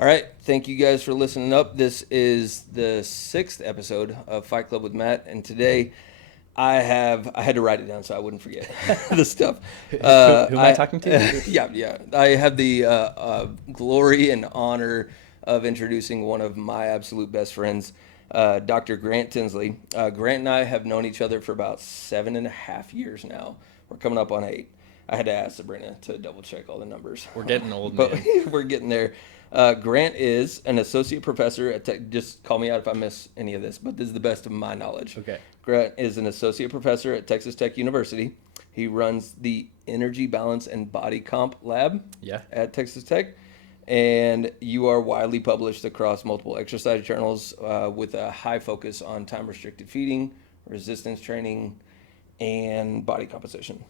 All right, thank you guys for listening up. This is the sixth episode of Fight Club with Matt, and today I had to write it down so I wouldn't forget the stuff. Who am I I talking to? yeah. I have the glory and honor of introducing one of my absolute best friends, Dr. Grant Tinsley. Grant and I have known each other for about 7.5 years now. We're coming up on 8. I had to ask Sabrina to double check all the numbers, We're getting old, but man. we're getting there. Grant is an associate professor at Tech. Just call me out if I miss any of this, but this is the best of my knowledge. Okay. Grant is an associate professor at Texas Tech University. He runs the Energy Balance and Body Comp Lab Yeah. at Texas Tech. And you are widely published across multiple exercise journals with a high focus on time restricted feeding, resistance training, and body composition.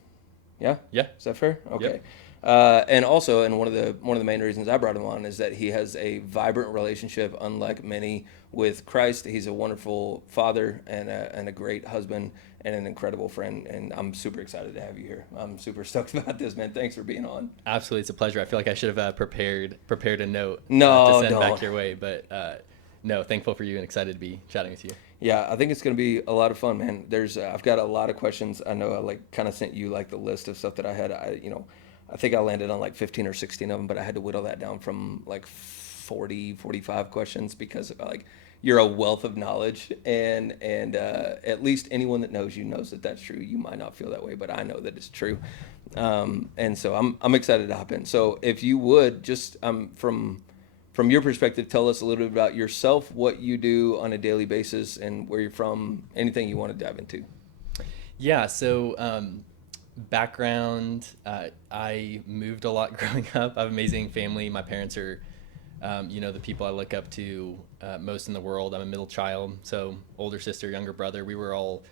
Yeah, Yeah. is that fair? Okay. Yep. And also, and one of the main reasons I brought him on is that he has a vibrant relationship, unlike many, with Christ. He's a wonderful father and a great husband and an incredible friend. And I'm super excited to have you here. I'm super stoked about this, man. Thanks for being on. Absolutely, it's a pleasure. I feel like I should have prepared a note No, to send don't. back your way, but no, thankful for you and excited to be chatting with you. Yeah, I think it's going to be a lot of fun, man. I've got a lot of questions. I know I kind of sent you the list of stuff that I had. I think I landed on 15 or 16 of them, but I had to whittle that down from 40, 45 questions because you're a wealth of knowledge, and at least anyone that knows you knows that that's true. You might not feel that way, but I know that it's true. And so I'm excited to hop in. So if you would just from your perspective, tell us a little bit about yourself, what you do on a daily basis, and where you're from, anything you want to dive into. Yeah. So background, I moved a lot growing up. I have an amazing family. My parents are, the people I look up to most in the world. I'm a middle child, so older sister, younger brother. We were all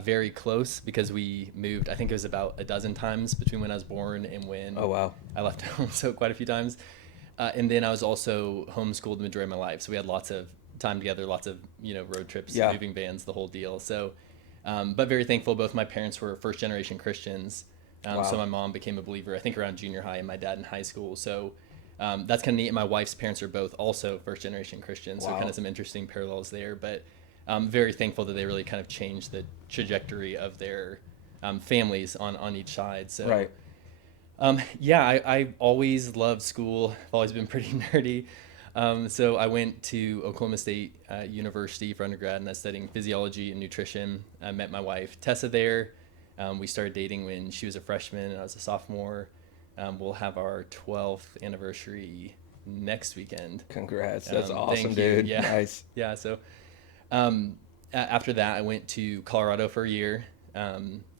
very close because we moved. I think it was about a dozen times between when I was born and when Oh, wow. I left home. So quite a few times. And then I was also homeschooled the majority of my life. So we had lots of time together, lots of, road trips, Yeah. moving vans, the whole deal. So, but very thankful. Both my parents were first generation Christians. Wow. So my mom became a believer, I think around junior high, and my dad in high school. So that's kind of neat. And my wife's parents are both also first generation Christians. So Wow. kind of some interesting parallels there, but I'm very thankful that they really kind of changed the trajectory of their families on each side. So Right. I always loved school. I've always been pretty nerdy. So I went to Oklahoma State University for undergrad, and I was studying physiology and nutrition. I met my wife, Tessa, there. We started dating when she was a freshman and I was a sophomore. We'll have our 12th anniversary next weekend. Congrats. That's Thank awesome, you. dude. Yeah. Nice. Yeah. So after that, I went to Colorado for a year.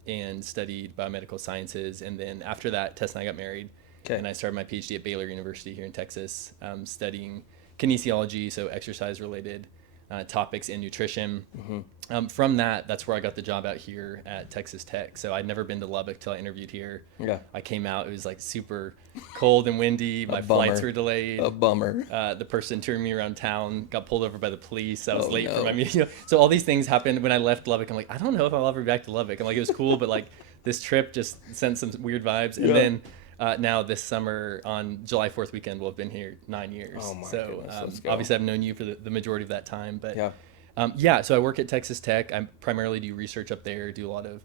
And studied biomedical sciences. And then after that, Tess and I got married. Okay. And I started my PhD at Baylor University here in Texas, studying kinesiology, so exercise-related topics in nutrition. Mm-hmm. From that's where I got the job out here at Texas Tech. So I'd never been to Lubbock till I interviewed here. Yeah. I came out, it was super cold and windy. My flights were delayed. A bummer. The person touring me around town got pulled over by the police. I was Oh, late no. for my meeting. So all these things happened when I left Lubbock. I'm like, I don't know if I'll ever be back to Lubbock. I'm like, it was cool, but this trip just sent some weird vibes. And Yeah. then now this summer on July 4th weekend, we'll have been here 9 years. Oh, my so goodness, let's go. obviously I've known you for the majority of that time. But Yeah. so I work at Texas Tech. I primarily do research up there, do a lot of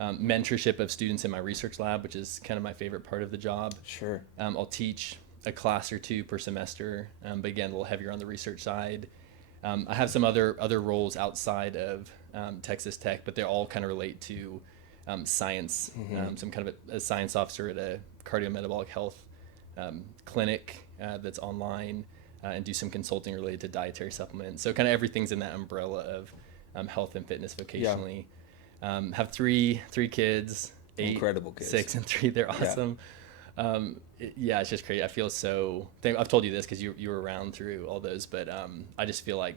mentorship of students in my research lab, which is kind of my favorite part of the job. Sure. I'll teach a class or two per semester, but again, a little heavier on the research side. I have some other roles outside of Texas Tech, but they all kind of relate to science. Mm-hmm. So I'm kind of a science officer at a cardiometabolic health clinic that's online, and do some consulting related to dietary supplements. So kind of everything's in that umbrella of health and fitness vocationally. Have three kids, 8, Incredible kids. 6, and 3. They're awesome. It's just crazy. I feel I've told you this because you were around through all those, but I just feel like,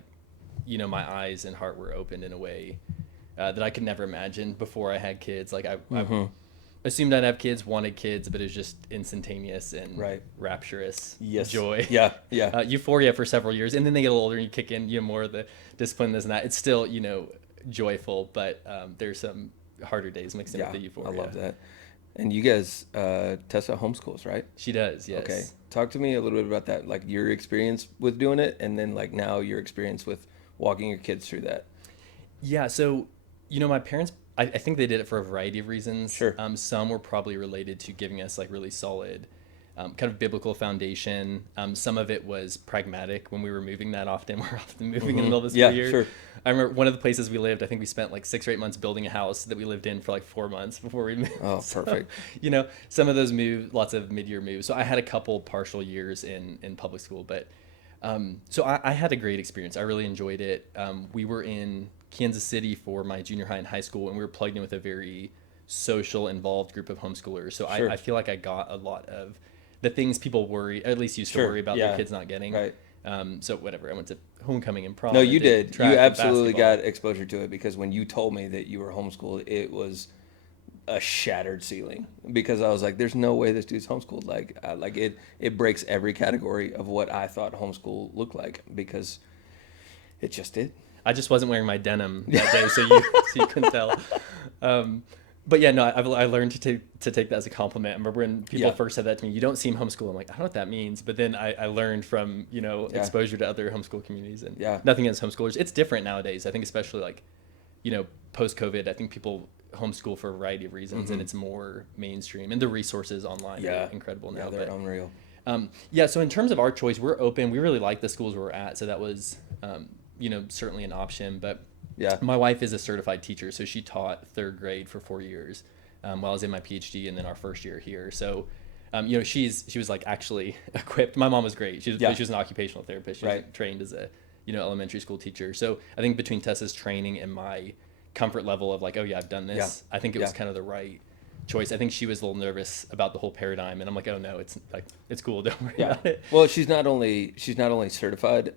my eyes and heart were opened in a way that I could never imagine before I had kids. I assumed I'd have kids, wanted kids, but it was just instantaneous and rapturous joy. Yeah. Euphoria for several years, and then they get a little older and you kick in, more of the discipline, this and that. It's still, joyful, but there's some harder days mixed in with the euphoria. I love that. And you guys, Tessa homeschools, right? She does, yes. Okay. Talk to me a little bit about that, like your experience with doing it, and then like now your experience with walking your kids through that. Yeah, so my parents, I think they did it for a variety of reasons. Sure. Some were probably related to giving us like really solid kind of biblical foundation. Some of it was pragmatic when we were moving that often. We're often moving in the middle of the school Yeah, year. sure. I remember one of the places we lived, I think we spent like 6 or 8 months building a house that we lived in for like 4 months before we moved. Oh, So, perfect. some of those moves, lots of mid-year moves. So I had a couple partial years in public school, but so I had a great experience. I really enjoyed it. We were in Kansas City for my junior high and high school, and we were plugged in with a very social, involved group of homeschoolers. So Sure. I feel like I got a lot of the things people worry, at least used to Sure. worry about Yeah. their kids not getting. Right. So whatever, I went to homecoming and prom. No, and you did. track You and absolutely basketball. got exposure to it because when you told me that you were homeschooled, it was a shattered ceiling because I was like, "There's no way this dude's homeschooled." Like it breaks every category of what I thought homeschool looked like because it just did. I just wasn't wearing my denim that day, so you couldn't tell. But yeah, no, I learned to take that as a compliment. I remember when people Yeah. first said that to me, "You don't seem homeschooled." I'm like, I don't know what that means. But then I learned from Yeah. exposure to other homeschool communities, and Yeah. nothing against homeschoolers. It's different nowadays. I think especially like post COVID, I think people homeschool for a variety of reasons, and it's more mainstream. And the resources online Yeah. are incredible now. Yeah, they're But unreal. yeah, so in terms of our choice, we're open. We really like the schools we're at, so that was certainly an option. But Yeah. my wife is a certified teacher, so she taught third grade for 4 years while I was in my PhD, and then our first year here. So, she was like actually equipped. My mom was great. She was an occupational therapist. She was Right. trained as a elementary school teacher. So I think between Tessa's training and my comfort level of like, oh yeah, I've done this. Yeah. I think it was Yeah. kind of the right choice. I think she was a little nervous about the whole paradigm, and I'm like, oh no, it's cool. Don't worry Yeah. about it. Well, she's not only certified.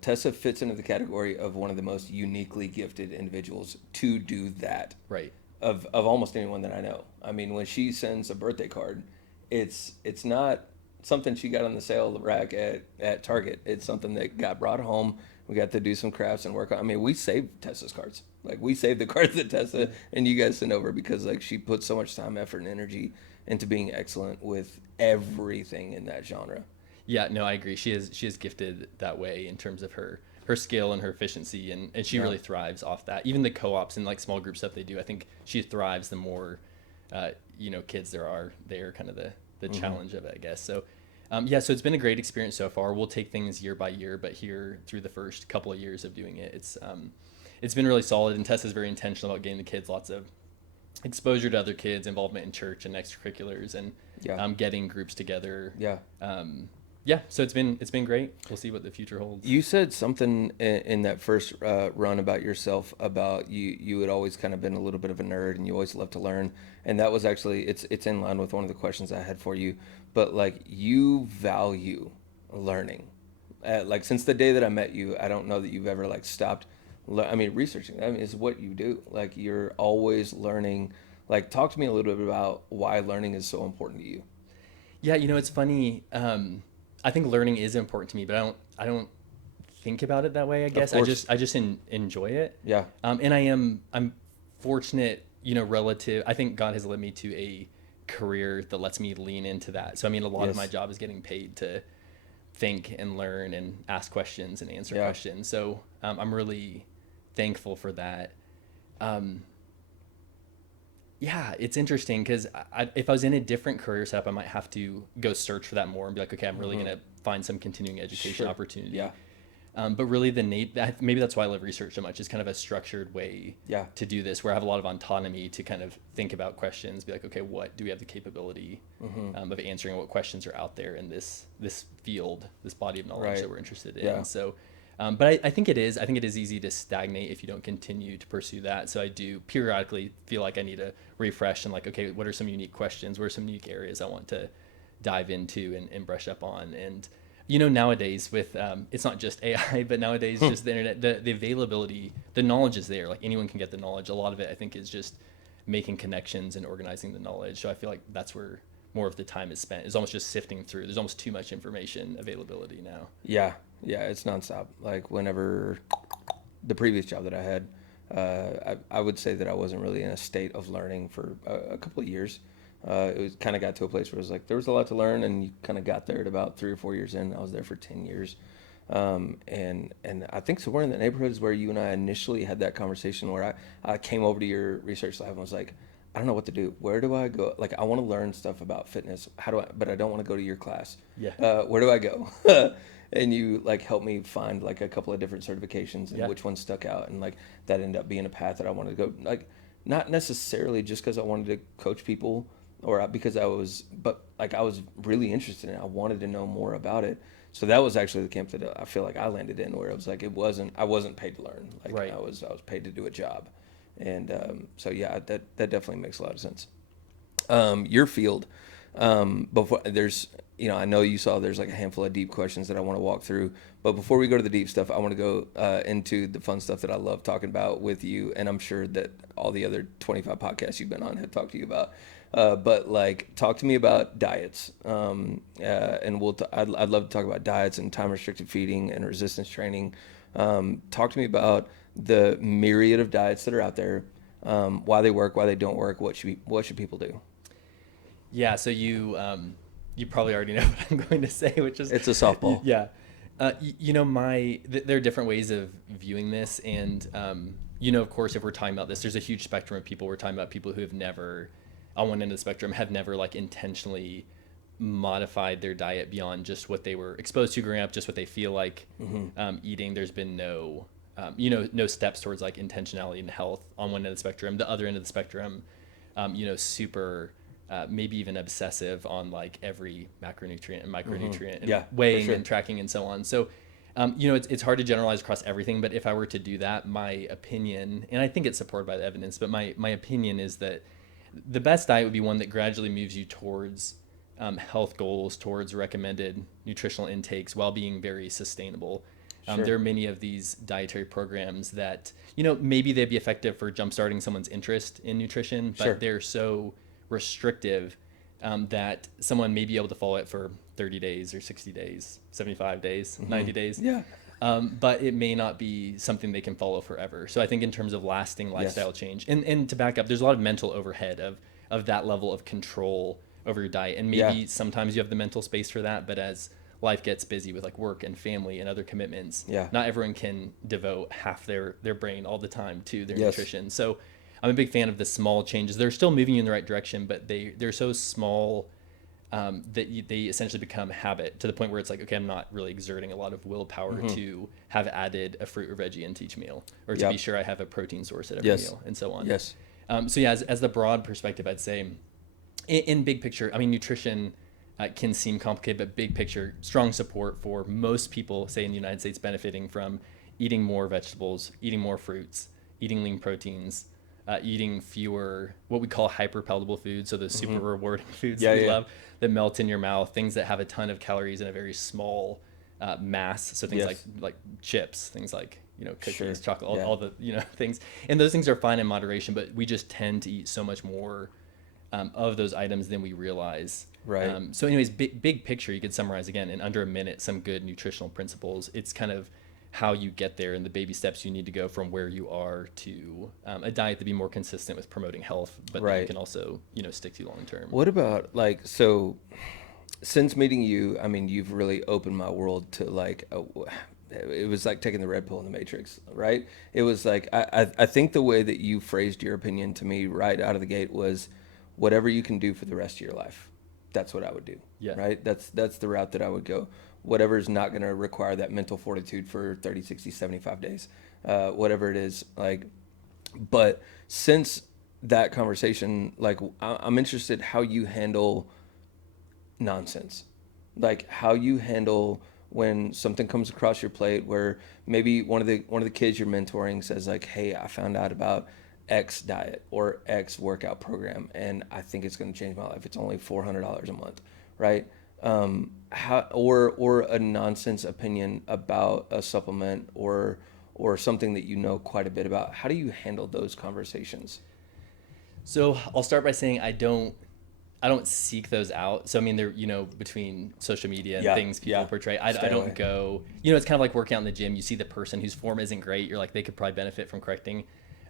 Tessa fits into the category of one of the most uniquely gifted individuals to do that Right. of almost anyone that I know. I mean, when she sends a birthday card, it's not something she got on the sale rack at Target. It's something that got brought home. We got to do some crafts and work on. I mean, we saved Tessa's cards. Like we saved the cards that Tessa and you guys sent over because like she put so much time, effort, and energy into being excellent with everything in that genre. Yeah, no, I agree. She is gifted that way in terms of her skill and her efficiency, and she really thrives off that. Even the co-ops and like small group stuff they do, I think she thrives the more kids there are. They're kind of the challenge of it, I guess. So yeah, so it's been a great experience so far. We'll take things year by year, but here through the first couple of years of doing it, it's been really solid. And Tessa's very intentional about getting the kids lots of exposure to other kids, involvement in church and extracurriculars, and getting groups together. Yeah. Yeah, so it's been great. We'll see what the future holds. You said something in that first run about yourself about you had always kind of been a little bit of a nerd and you always loved to learn, and that was actually it's in line with one of the questions I had for you. But like you value learning, like since the day that I met you, I don't know that you've ever like stopped. I mean, researching. I mean, it's what you do. Like you're always learning. Like talk to me a little bit about why learning is so important to you. Yeah, it's funny. I think learning is important to me, but I don't think about it that way. I guess course. I just enjoy it. Yeah. And I'm fortunate, relative. I think God has led me to a career that lets me lean into that. So I mean, a lot of my job is getting paid to think and learn and ask questions and answer questions. So I'm really thankful for that. Yeah, it's interesting because if I was in a different career setup, I might have to go search for that more and be like, okay, I'm really going to find some continuing education opportunity. Yeah. But really, maybe that's why I love research so much. It's kind of a structured way to do this, where I have a lot of autonomy to kind of think about questions, be like, okay, what do we have the capability of answering? What questions are out there in this field, this body of knowledge that we're interested in? Yeah. So. But I think it is easy to stagnate if you don't continue to pursue that. So I do periodically feel like I need to refresh and like, okay, what are some unique questions? What are some unique areas I want to dive into and brush up on? And, nowadays with, it's not just AI, but nowadays just the internet, the availability, the knowledge is there. Like anyone can get the knowledge. A lot of it, I think, is just making connections and organizing the knowledge. So I feel like that's where more of the time is spent. It's almost just sifting through. There's almost too much information availability now. Yeah. Yeah, it's nonstop. Like whenever the previous job that I had, I would say that I wasn't really in a state of learning for a couple of years. It was kind of got to a place where it was like there was a lot to learn, and you kind of got there at about 3 or 4 years in. I was there for 10 years, and I think somewhere in the neighborhood is where you and I initially had that conversation where I came over to your research lab and was like, I don't know what to do. Where do I go? Like, I want to learn stuff about fitness. How do I? But I don't want to go to your class. Yeah. Where do I go? And you like helped me find like a couple of different certifications and which one stuck out, and like that ended up being a path that I wanted to go. Like, not necessarily just because I wanted to coach people or because but like I was really interested in it. I wanted to know more about it. So that was actually the camp that I feel like I landed in, where it was like I wasn't paid to learn. Like Right. I was paid to do a job, and so yeah, that definitely makes a lot of sense. Your field, before there's, I know you saw there's like a handful of deep questions that I want to walk through, but before we go to the deep stuff, I want to go into the fun stuff that I love talking about with you, and I'm sure that all the other 25 podcasts you've been on have talked to you about. But like, talk to me about diets, and I'd love to talk about diets and time restricted feeding and resistance training. Talk to me about the myriad of diets that are out there, why they work, why they don't work, what should people do? Yeah, so you probably already know what I'm going to say, which is It's a softball. Yeah, there are different ways of viewing this, and of course, if we're talking about this, there's a huge spectrum of people. We're talking about people who have never, on one end of the spectrum, have never like intentionally modified their diet beyond just what they were exposed to growing up, just what they feel like eating. There's been no steps towards like intentionality and health on one end of the spectrum. The other end of the spectrum, super. Maybe even obsessive on like every macronutrient and micronutrient and weighing and tracking and so on. So, it's hard to generalize across everything, but if I were to do that, my opinion, and I think it's supported by the evidence, but my opinion is that the best diet would be one that gradually moves you towards health goals, towards recommended nutritional intakes while being very sustainable. There are many of these dietary programs that, maybe they'd be effective for jumpstarting someone's interest in nutrition, but they're so restrictive that someone may be able to follow it for 30 days or 60 days, 75 days, 90 days. Yeah. But it may not be something they can follow forever. So I think in terms of lasting lifestyle change, and to back up, there's a lot of mental overhead of that level of control over your diet. And maybe sometimes you have the mental space for that, but as life gets busy with like work and family and other commitments, not everyone can devote half their brain all the time to their nutrition. So I'm a big fan of the small changes. They're still moving you in the right direction, but they're so small that they essentially become habit to the point where it's like, okay, I'm not really exerting a lot of willpower to have added a fruit or veggie into each meal, or to be sure I have a protein source at every meal, and so on. Yes. So yeah, as the broad perspective, I'd say in big picture, I mean, nutrition can seem complicated, but big picture, strong support for most people, say in the United States, benefiting from eating more vegetables, eating more fruits, eating lean proteins, eating fewer what we call hyper-palatable foods, so those super rewarding foods that we love that melt in your mouth, things that have a ton of calories in a very small mass, so things like chips, things like cookies, chocolate, all the things, and those things are fine in moderation, but we just tend to eat so much more of those items than we realize. Right. So anyways, big picture, you could summarize again in under a minute some good nutritional principles. It's kind of how you get there and the baby steps you need to go from where you are to a diet to be more consistent with promoting health, but that you can also stick to long term. What about so since meeting you, I mean, you've really opened my world to like it was like taking the red pill in the Matrix, right? It was like I think the way that you phrased your opinion to me right out of the gate was whatever you can do for the rest of your life, that's what I would do. Yeah. Right? That's the route that I would go. Whatever is not going to require that mental fortitude for 30, 60, 75 days, whatever it is. Like, but since that conversation, like I'm interested how you handle nonsense, like how you handle when something comes across your plate where maybe one of the kids you're mentoring says like, hey, I found out about X diet or X workout program, and I think it's going to change my life. It's only $400 a month, right? How or a nonsense opinion about a supplement or something that you know quite a bit about. How do you handle those conversations? So I'll start by saying I don't seek those out. So I mean, they're between social media and things people portray. I don't go. It's kind of like working out in the gym. You see the person whose form isn't great. You're like, they could probably benefit from correcting.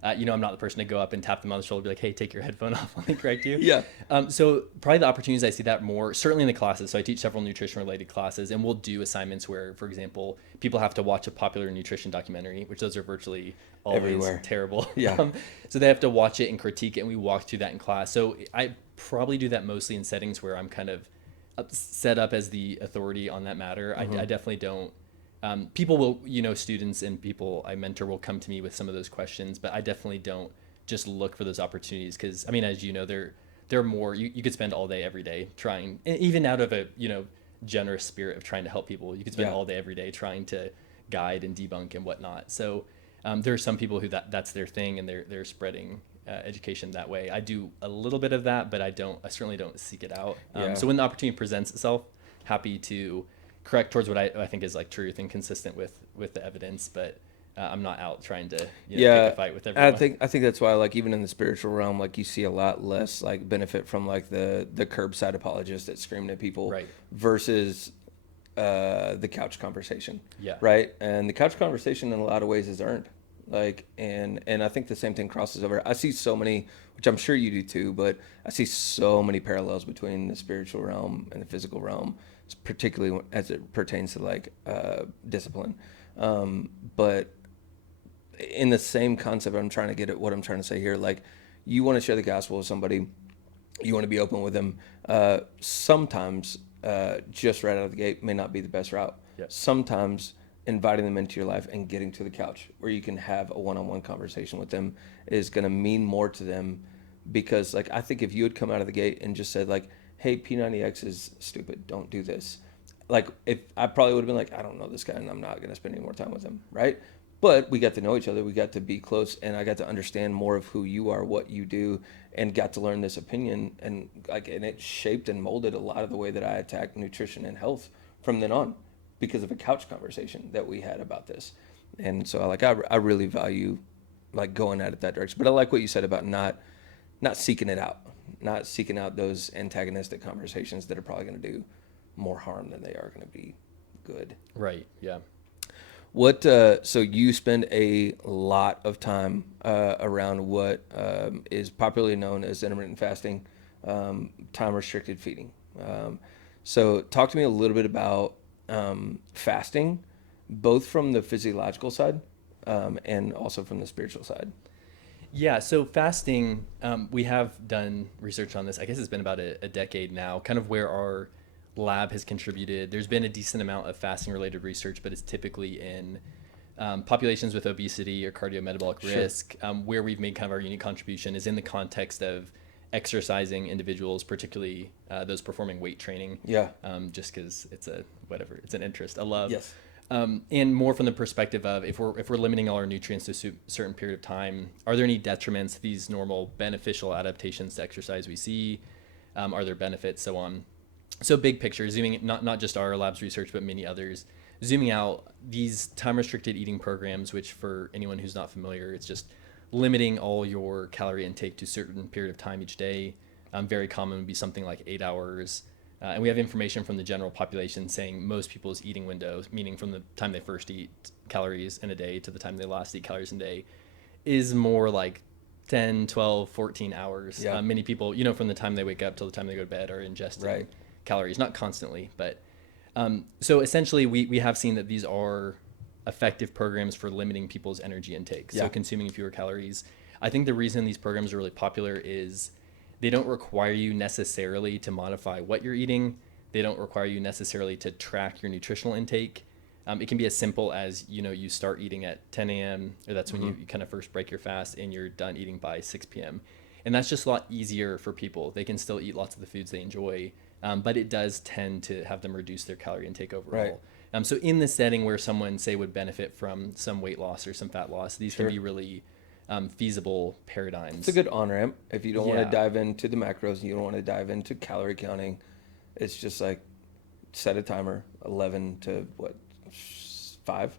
I'm not the person to go up and tap them on the shoulder and be like, hey, take your headphone off, let me correct you. Yeah. So probably the opportunities I see that more, certainly in the classes. So I teach several nutrition related classes, and we'll do assignments where, for example, people have to watch a popular nutrition documentary, which those are virtually always Everywhere. terrible. Yeah. So they have to watch it and critique it, and we walk through that in class. So I probably do that mostly in settings where I'm kind of set up as the authority on that matter. I definitely don't. People will, students and people I mentor will come to me with some of those questions, but I definitely don't just look for those opportunities because, I mean, as you know, they're more, you could spend all day, every day trying, even out of a, generous spirit of trying to help people. You could spend all day, every day trying to guide and debunk and whatnot. So there are some people who that's their thing and they're spreading education that way. I do a little bit of that, but I certainly don't seek it out. So when the opportunity presents itself, happy to correct towards what I think is like truth and consistent with the evidence, but I'm not out trying to pick a fight with everyone. I think that's why, like, even in the spiritual realm, like, you see a lot less like benefit from like the curbside apologist that's screaming at people, Right. versus the couch conversation. Yeah. Right. And the couch conversation in a lot of ways is earned. Like, and I think the same thing crosses over. I see so many, which I'm sure you do too, but I see so many parallels between the spiritual realm and the physical realm, particularly as it pertains to like discipline. But in the same concept, I'm trying to get at what I'm trying to say here. Like, you want to share the gospel with somebody, you want to be open with them. Sometimes just right out of the gate may not be the best route. Yep. Sometimes inviting them into your life and getting to the couch where you can have a one-on-one conversation with them is going to mean more to them, because like, I think if you had come out of the gate and just said like, hey, P90X is stupid, don't do this. Like, if I probably would have been like, I don't know this guy and I'm not going to spend any more time with him. Right. But we got to know each other. We got to be close, and I got to understand more of who you are, what you do, and got to learn this opinion. And like, and it shaped and molded a lot of the way that I attack nutrition and health from then on, because of a couch conversation that we had about this. And so I really value like going at it that direction. But I like what you said about not seeking it out, not seeking out those antagonistic conversations that are probably going to do more harm than they are going to be good. Right. Yeah. What, so you spend a lot of time around what is popularly known as intermittent fasting, time restricted feeding. So talk to me a little bit about fasting, both from the physiological side and also from the spiritual side. Yeah, so fasting, we have done research on this. I guess it's been about a decade now, kind of where our lab has contributed. There's been a decent amount of fasting related research, but it's typically in populations with obesity or cardiometabolic risk. Where we've made kind of our unique contribution is in the context of exercising individuals, particularly those performing weight training. Yeah. Just because it's it's an interest, a love. Yes. And more from the perspective of if we're limiting all our nutrients to a certain period of time, are there any detriments to these normal beneficial adaptations to exercise we see? Are there benefits, so on? So big picture, zooming, not just our lab's research, but many others, zooming out, these time-restricted eating programs, which for anyone who's not familiar, it's just limiting all your calorie intake to a certain period of time each day. Very common would be something like 8 hours. And we have information from the general population saying most people's eating window, meaning from the time they first eat calories in a day to the time they last eat calories in a day, is more like 10, 12, 14 hours. Yeah. Many people, from the time they wake up till the time they go to bed are ingesting calories, not constantly, but so essentially we have seen that these are effective programs for limiting people's energy intake, so consuming fewer calories. I think the reason these programs are really popular is they don't require you necessarily to modify what you're eating. They don't require you necessarily to track your nutritional intake. It can be as simple as, you start eating at 10 a.m. or that's when you kind of first break your fast and you're done eating by 6 p.m. And that's just a lot easier for people. They can still eat lots of the foods they enjoy, but it does tend to have them reduce their calorie intake overall. Right. So in the setting where someone, say, would benefit from some weight loss or some fat loss, these can be really feasible paradigms. It's a good on-ramp. If you don't want to dive into the macros and you don't want to dive into calorie counting, it's just like set a timer, 11 to 5?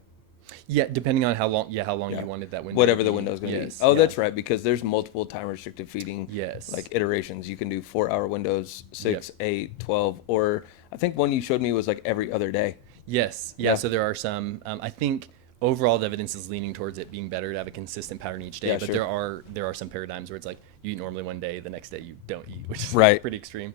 Yeah, depending on how long you wanted that window. Whatever the window is going to be. Oh, that's right, because there's multiple time restricted feeding like iterations. You can do 4-hour windows, 6, 8, 12, or I think one you showed me was like every other day. Yes. Yeah. So there are some, I think overall the evidence is leaning towards it being better to have a consistent pattern each day. Yeah, But sure. there are some paradigms where it's like you eat normally one day, the next day you don't eat, which is Right. pretty extreme.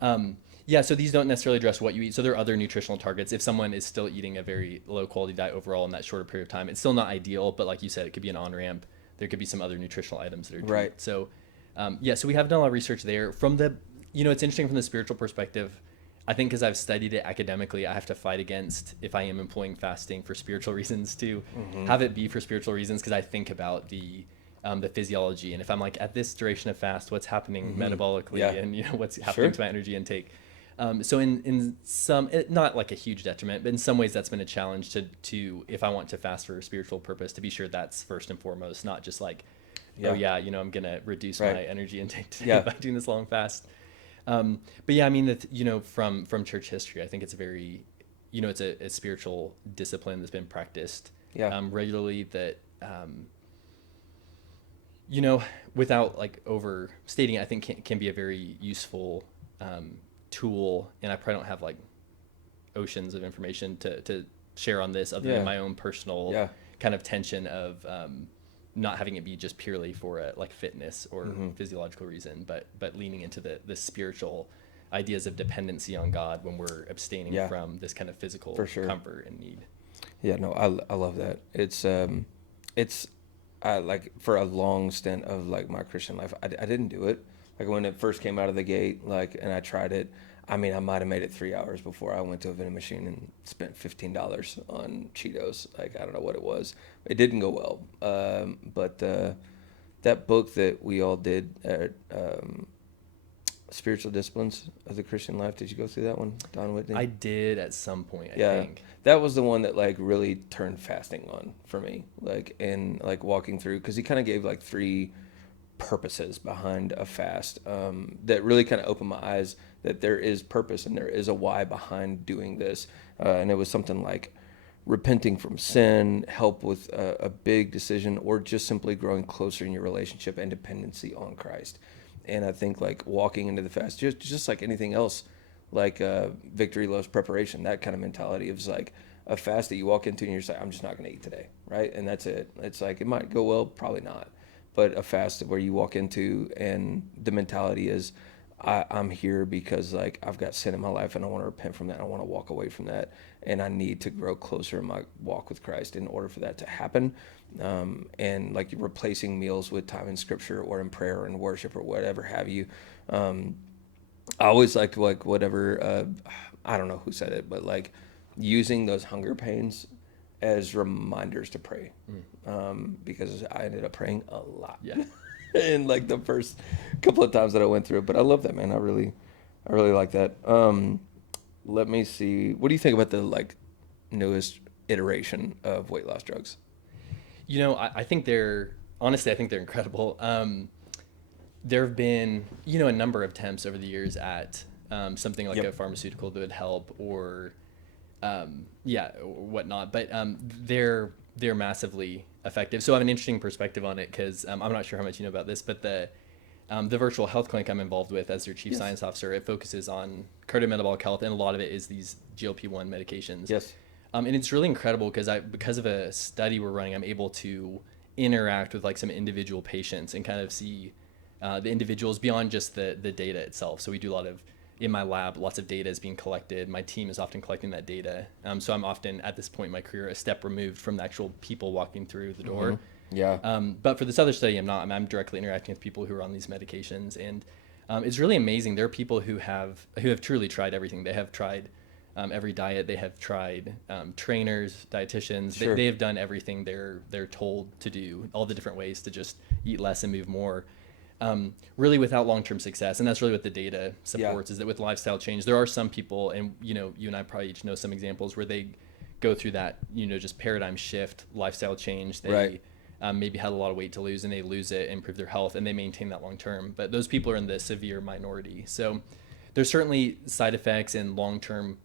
Yeah, so these don't necessarily address what you eat. So there are other nutritional targets. If someone is still eating a very low quality diet overall in that shorter period of time, it's still not ideal. But like you said, it could be an on ramp. There could be some other nutritional items that are Right. tweaked. So yeah, so we have done a lot of research there. From the, it's interesting from the spiritual perspective. I think because I've studied it academically, I have to fight against, if I am employing fasting for spiritual reasons, to have it be for spiritual reasons, because I think about the physiology, and if I'm like at this duration of fast, what's happening metabolically, Yeah. and what's Sure. happening to my energy intake. So in some, not like a huge detriment, but in some ways that's been a challenge to if I want to fast for a spiritual purpose, to be sure that's first and foremost, not just like, Yeah. oh yeah, I'm gonna reduce Right. my energy intake today Yeah. by doing this long fast. But yeah, I mean that from church history, I think it's a very, it's a spiritual discipline that's been practiced Yeah. regularly, that without like overstating it, I think can be a very useful tool. And I probably don't have like oceans of information to share on this, other Yeah. than my own personal Yeah. kind of tension of not having it be just purely for a like fitness or physiological reason, but leaning into the spiritual ideas of dependency on God when we're abstaining Yeah. from this kind of physical For sure. comfort and need. Yeah, no, I love that. It's I like for a long stint of like my Christian life, I didn't do it. Like when it first came out of the gate, like, and I tried it. I mean, I might have made it 3 hours before I went to a vending machine and spent $15 on Cheetos. Like, I don't know what it was. It didn't go well. But that book that we all did at Spiritual Disciplines of the Christian Life, did you go through that one, Don Whitney? I did at some point, I Yeah, think. that was the one that like really turned fasting on for me, like, and like walking through, because he kind of gave like three purposes behind a fast, that really kind of opened my eyes that there is purpose and there is a why behind doing this. And it was something like repenting from sin, help with a big decision, or just simply growing closer in your relationship and dependency on Christ. And I think like walking into the fast, just like anything else, like victory loves preparation, that kind of mentality of like a fast that you walk into and you're just like, I'm just not going to eat today, right? And that's it. It's like, it might go well, probably not. But a fast where you walk into and the mentality is, I'm here because like I've got sin in my life and I want to repent from that. I want to walk away from that, and I need to grow closer in my walk with Christ in order for that to happen. And like you're replacing meals with time in Scripture or in prayer and worship or whatever have you. I always liked like whatever, I don't know who said it, but like using those hunger pains as reminders to pray, because I ended up praying a lot. Yeah. In like the first couple of times that I went through it. But I love that, man. I really like that. Let me see. What do you think about the like newest iteration of weight loss drugs? I think honestly, I think they're incredible. There have been, a number of attempts over the years at something like Yep. a pharmaceutical that would help, or whatnot. But they're massively effective. So I have an interesting perspective on it, because I'm not sure how much you know about this, but the virtual health clinic I'm involved with as their chief Yes. science officer, it focuses on cardiometabolic health, and a lot of it is these GLP-1 medications. Yes. And it's really incredible because of a study we're running, I'm able to interact with like some individual patients and kind of see the individuals beyond just the data itself. So we do in my lab, lots of data is being collected. My team is often collecting that data. So I'm often at this point in my career a step removed from the actual people walking through the door. Yeah. But for this other study, I'm not. I'm directly interacting with people who are on these medications, and it's really amazing. There are people who have truly tried everything. They have tried every diet. They have tried trainers, dietitians. Sure. They have done everything they're told to do, all the different ways to just eat less and move more. Really without long-term success. And that's really what the data supports, is that with lifestyle change, there are some people, and you and I probably each know some examples where they go through that, just paradigm shift, lifestyle change. They Right. maybe had a lot of weight to lose, and they lose it, improve their health, and they maintain that long-term. But those people are in the severe minority. So there's certainly side effects and long-term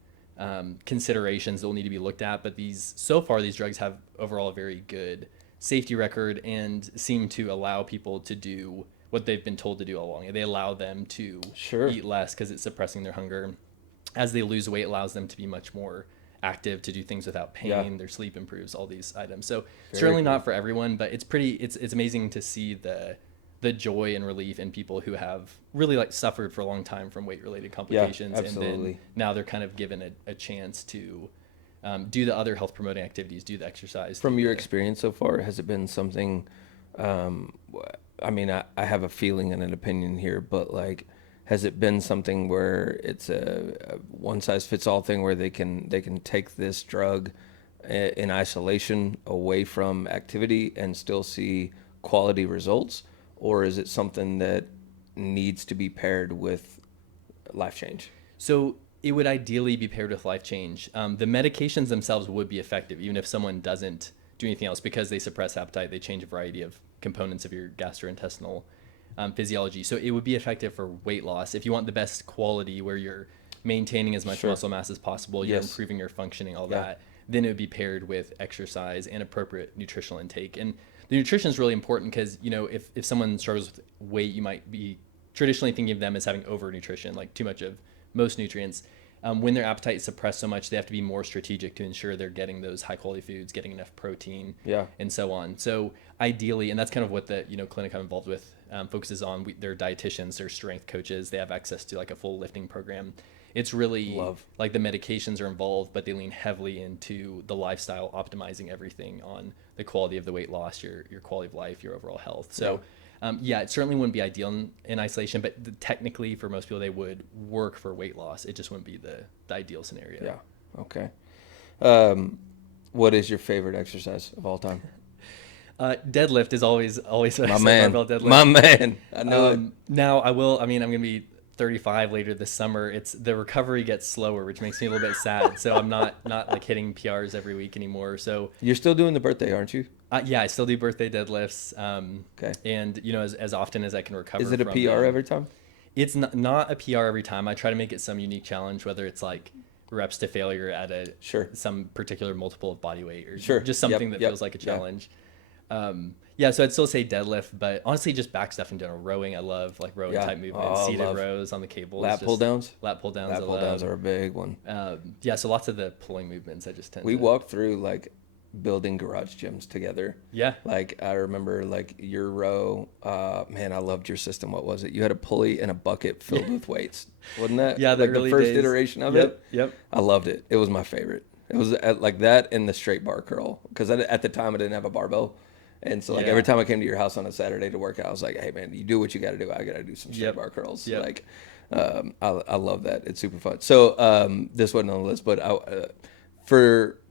considerations that will need to be looked at. But so far these drugs have overall a very good safety record and seem to allow people to do what they've been told to do all along. They allow them to Sure. eat less because it's suppressing their hunger. As they lose weight, it allows them to be much more active, to do things without pain. Yeah. Their sleep improves, all these items. So Very certainly cool. not for everyone, but it's amazing to see the joy and relief in people who have really like suffered for a long time from weight related complications. And then absolutely. now they're kind of given a chance to do the other health promoting activities, do the exercise. From do your the- experience so far, has it been something? I mean, I have a feeling and an opinion here, but like, has it been something where it's a one size fits all thing where they can take this drug in isolation away from activity and still see quality results, or is it something that needs to be paired with life change? So it would ideally be paired with life change. The medications themselves would be effective, even if someone doesn't do anything else, because they suppress appetite. They change a variety of components of your gastrointestinal physiology. So it would be effective for weight loss. If you want the best quality where you're maintaining as much Sure. muscle mass as possible, you're Yes. improving your functioning, all Yeah. that, then it would be paired with exercise and appropriate nutritional intake. And the nutrition is really important because, if someone struggles with weight, you might be traditionally thinking of them as having overnutrition, like too much of most nutrients. When their appetite is suppressed so much, they have to be more strategic to ensure they're getting those high quality foods, getting enough protein, Yeah. and so on. So ideally, and that's kind of what the clinic I'm involved with focuses on. Their dietitians, their strength coaches, they have access to like a full lifting program. It's really Love. like the medications are involved, but they lean heavily into the lifestyle, optimizing everything on the quality of the weight loss, your quality of life, your overall health. So. It certainly wouldn't be ideal in isolation, but technically for most people, they would work for weight loss. It just wouldn't be the ideal scenario. Yeah. Okay. What is your favorite exercise of all time? Deadlift is always what I My say, man. barbell deadlift. My man. I know it. Now I'm going to be 35 later this summer. It's the recovery gets slower, which makes me a little bit sad. So I'm not like hitting PRs every week anymore. So You're still doing the birthday, aren't you? yeah, I still do birthday deadlifts. Okay. And as often as I can recover. Is it a from PR them. every time? It's not a PR every time. I try to make it some unique challenge, whether it's like reps to failure at Sure. some particular multiple of body weight, or Sure. just something Yep, that yep, feels like a yeah. challenge. So I'd still say deadlift, but honestly, just back stuff in general. Rowing, I love like rowing Yeah. type movements, Oh, seated love. rows on the cables. Lat pull downs? Lat pull downs. Lat I pull downs love. are a big one. So lots of the pulling movements. I just tend We to. walked through like building garage gyms together. Yeah. Like I remember like your row, man, I loved your system. What was it? You had a pulley and a bucket filled with weights. Wasn't that? Yeah, the like early the first days. iteration of Yep, it. yep. I loved it. It was my favorite. It was like that and the straight bar curl because at the time I didn't have a barbell. And so like Yeah. every time I came to your house on a Saturday to work out, I was like, hey man, you do what you got to do. I got to do some straight Yep. bar curls. Yep. Like, I love that. It's super fun. So this wasn't on the list, but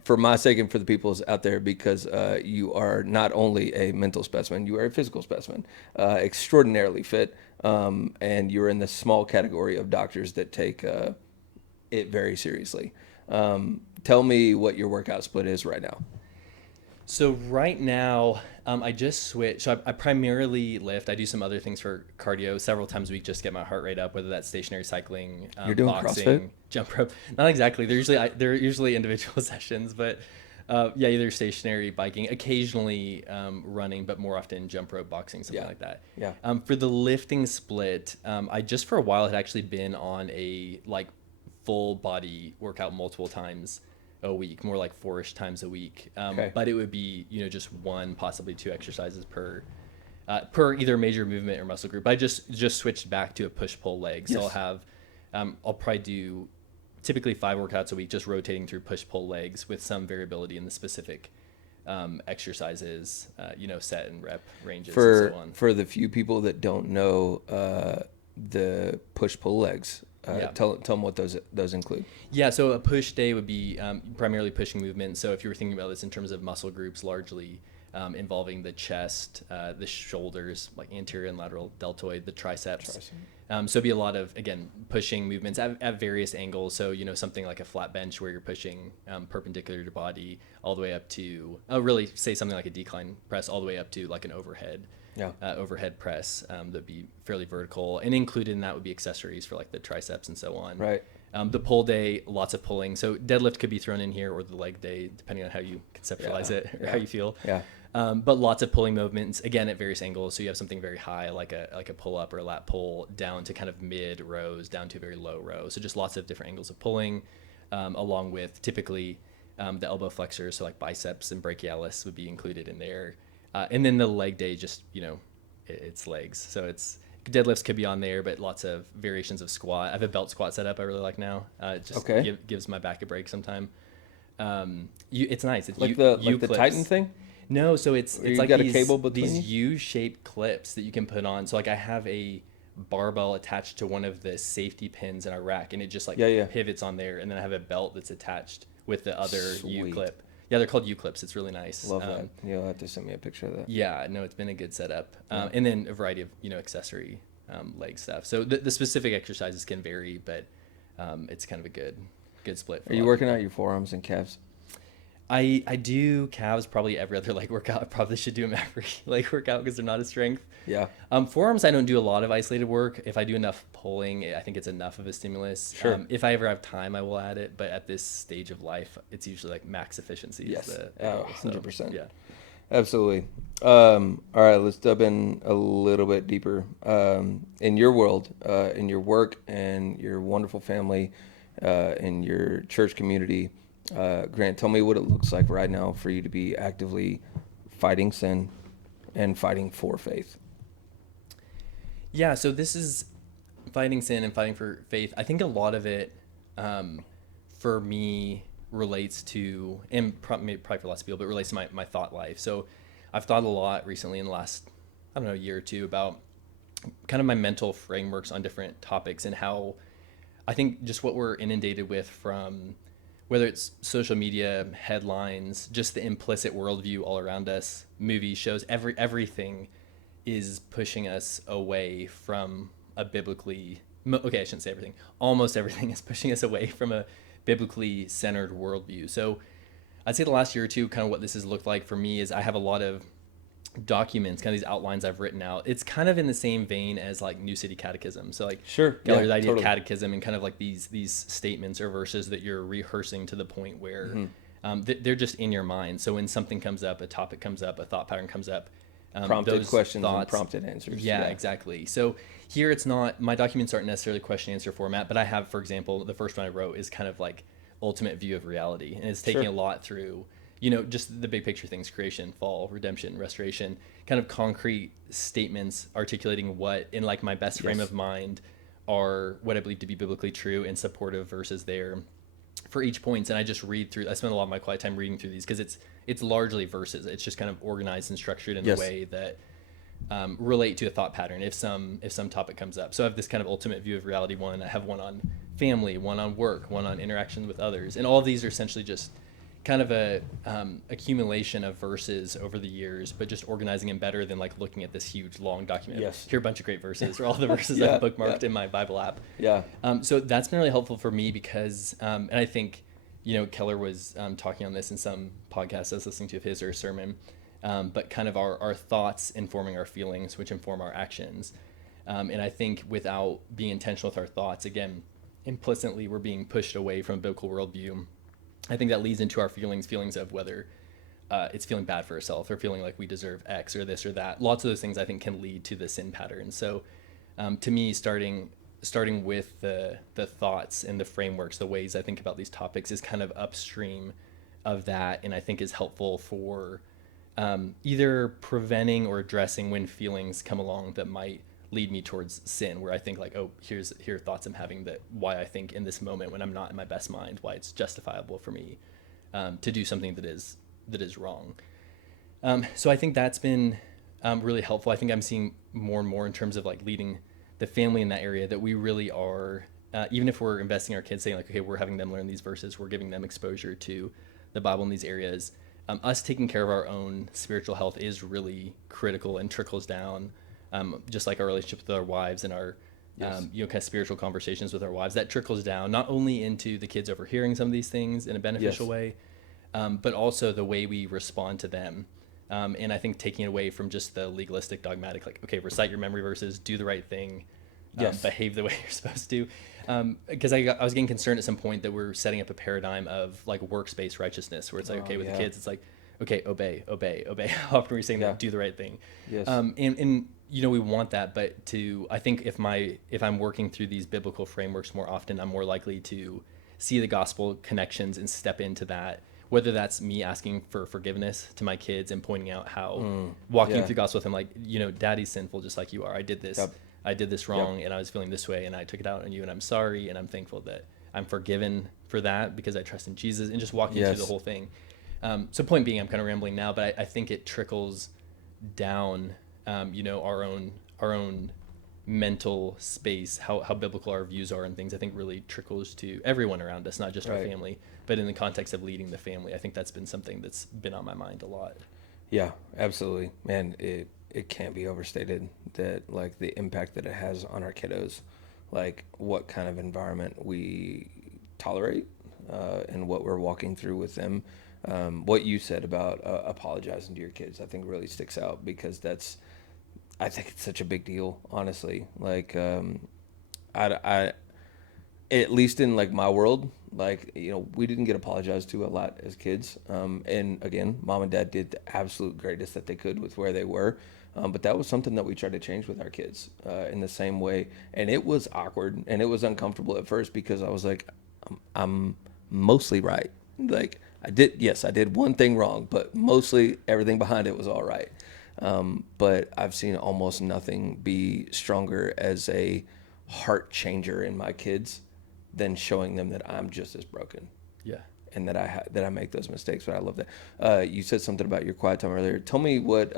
for my sake and for the people's out there, because you are not only a mental specimen, you are a physical specimen, extraordinarily fit, and you're in the small category of doctors that take it very seriously. Tell me what your workout split is right now. So right now, I just switched. So I primarily lift. I do some other things for cardio several times a week just to get my heart rate up, whether that's stationary cycling, You're doing boxing, CrossFit? jump rope. Not exactly. They're usually individual sessions, but either stationary, biking, occasionally running, but more often jump rope, boxing, something Yeah. like that. Yeah. For the lifting split, I just for a while had actually been on a like full body workout multiple times a week, more like 4-ish times a week. Okay. But it would be, just one, possibly two exercises per either major movement or muscle group. I just switched back to a push-pull leg. So Yes. I'll have, I'll probably do typically 5 workouts a week, just rotating through push-pull legs with some variability in the specific exercises, set and rep ranges and so on. For the few people that don't know the push pull legs, Yeah. tell them what those include. Yeah, so a push day would be primarily pushing movement. So if you were thinking about this in terms of muscle groups, largely involving the chest, the shoulders, like anterior and lateral deltoid, the triceps. So it'd be a lot of, again, pushing movements at various angles. So, something like a flat bench where you're pushing perpendicular to your body all the way up to, really say something like a decline press all the way up to like an overhead. Overhead press that'd be fairly vertical, and included in that would be accessories for like the triceps and so on. Right. The pull day, lots of pulling. So deadlift could be thrown in here, or the leg day, depending on how you conceptualize it or how you feel. Yeah. But lots of pulling movements, again, at various angles. So you have something very high, like a pull up or a lat pull, down to kind of mid rows, down to a very low row. So just lots of different angles of pulling. along with typically the elbow flexors, so like biceps and brachialis would be included in there. And then the leg day, just, it's legs. So it's deadlifts could be on there, but lots of variations of squat. I have a belt squat set up I really like now. It just Okay. gives my back a break sometime. It's nice. It's Like U the clips. Titan thing? No, so it's you like got a these cable between these U-shaped clips that you can put on. So like I have a barbell attached to one of the safety pins in our rack, and it just like Yeah. pivots on there, and then I have a belt that's attached with the other U Sweet. clip. Yeah, they're called U clips. It's really nice. Love that. You'll have to send me a picture of that. Yeah, no, it's been a good setup. And then a variety of, accessory leg stuff. So the specific exercises can vary, but it's kind of a good split. Are you working out your forearms and calves? I do calves probably every other leg workout. I probably should do them every leg workout because they're not a strength. Yeah. Forearms, I don't do a lot of isolated work. If I do enough pulling, I think it's enough of a stimulus. Sure. If I ever have time, I will add it. But at this stage of life, it's usually like max efficiency. Yes. Is the goal. 100%. Yeah. Absolutely. All right, let's dive in a little bit deeper. In your world, in your work, and your wonderful family, in your church community, Grant, tell me what it looks like right now for you to be actively fighting sin and fighting for faith. Yeah, so this is fighting sin and fighting for faith. I think a lot of it, for me, relates to, and probably for lots of people, but relates to my thought life. So I've thought a lot recently in the last, year or two about kind of my mental frameworks on different topics and how I think just what we're inundated with from whether it's social media, headlines, just the implicit worldview all around us, movies, shows, everything is pushing us away from a biblically, okay, I shouldn't say everything. Almost everything is pushing us away from a biblically centered worldview. So I'd say the last year or two, kind of what this has looked like for me is I have a lot of documents, kind of these outlines I've written out. It's kind of in the same vein as like New City Catechism. So like Sure. Geller's Yeah, idea totally. of catechism and kind of like these statements or verses that you're rehearsing to the point where they're just in your mind. So when something comes up, a topic comes up, a thought pattern comes up, Prompted those questions and thoughts- prompted answers. Yeah, exactly. So here it's not, my documents aren't necessarily question answer format, but I have, for example, the first one I wrote is kind of like ultimate view of reality. And it's taking Sure. a lot through, just the big picture things, creation, fall, redemption, restoration, kind of concrete statements articulating what in like my best frame Yes. of mind are what I believe to be biblically true and supportive verses there for each point. And I just read through, I spend a lot of my quiet time reading through these because it's largely verses. It's just kind of organized and structured in Yes. a way that relate to a thought pattern if some topic comes up. So I have this kind of ultimate view of reality one. I have one on family, one on work, one on interaction with others. And all of these are essentially just kind of a accumulation of verses over the years, but just organizing them better than like looking at this huge long document. Yes. Here are a bunch of great verses or all the verses Yeah, I've bookmarked yeah. in my Bible app. Yeah. So that's been really helpful for me because, and I think, Keller was talking on this in some podcast I was listening to of his or a sermon, but kind of our thoughts informing our feelings, which inform our actions. And I think without being intentional with our thoughts, again, implicitly we're being pushed away from a biblical worldview. I think that leads into our feelings of whether it's feeling bad for ourselves or feeling like we deserve X or this or that. Lots of those things I think can lead to the sin pattern. So to me, starting with the thoughts and the frameworks, the ways I think about these topics is kind of upstream of that, and I think is helpful for either preventing or addressing when feelings come along that might lead me towards sin, where I think like, oh, here are thoughts I'm having that why I think in this moment when I'm not in my best mind, why it's justifiable for me to do something that is wrong. So I think that's been really helpful. I think I'm seeing more and more in terms of like leading the family in that area that we really are, even if we're investing in our kids, saying like, okay, we're having them learn these verses, we're giving them exposure to the Bible in these areas. Us taking care of our own spiritual health is really critical and trickles down, just like our relationship with our wives and our, Yes. kind of spiritual conversations with our wives. That trickles down not only into the kids overhearing some of these things in a beneficial Yes. way, but also the way we respond to them. And I think taking it away from just the legalistic, dogmatic, like, okay, recite your memory verses, do the right thing, Yes. behave the way you're supposed to. Because I was getting concerned at some point that we're setting up a paradigm of like works-based righteousness, where it's like, okay, with yeah. the kids, it's like, okay, obey. How often are we saying Yeah. that? Do the right thing. Yes. And we want that, but I think if I'm working through these biblical frameworks more often, I'm more likely to see the gospel connections and step into that, whether that's me asking for forgiveness to my kids and pointing out how walking Yeah. through the gospel with them, like, daddy's sinful just like you are. Yep. I did this Yep. wrong and I was feeling this way and I took it out on you and I'm sorry and I'm thankful that I'm forgiven for that because I trust in Jesus, and just walking through the Yes. whole thing. So point being, I'm kind of rambling now, but I think it trickles down, our own mental space, how biblical our views are and things, I think really trickles to everyone around us, not just our Right. family, but in the context of leading the family. I think that's been something that's been on my mind a lot. Yeah, absolutely. Man, it can't be overstated that like the impact that it has on our kiddos, like what kind of environment we tolerate, and what we're walking through with them. What you said about apologizing to your kids, I think really sticks out because I think it's such a big deal, honestly. Like, I at least in like my world, like, we didn't get apologized to a lot as kids. And again, mom and dad did the absolute greatest that they could with where they were. But that was something that we tried to change with our kids, in the same way. And it was awkward and it was uncomfortable at first because I was like, I'm mostly right. Like yes, I did one thing wrong, but mostly everything behind it was all right. But I've seen almost nothing be stronger as a heart changer in my kids than showing them that I'm just as broken Yeah. and that that I make those mistakes. But I love that. You said something about your quiet time earlier. Tell me what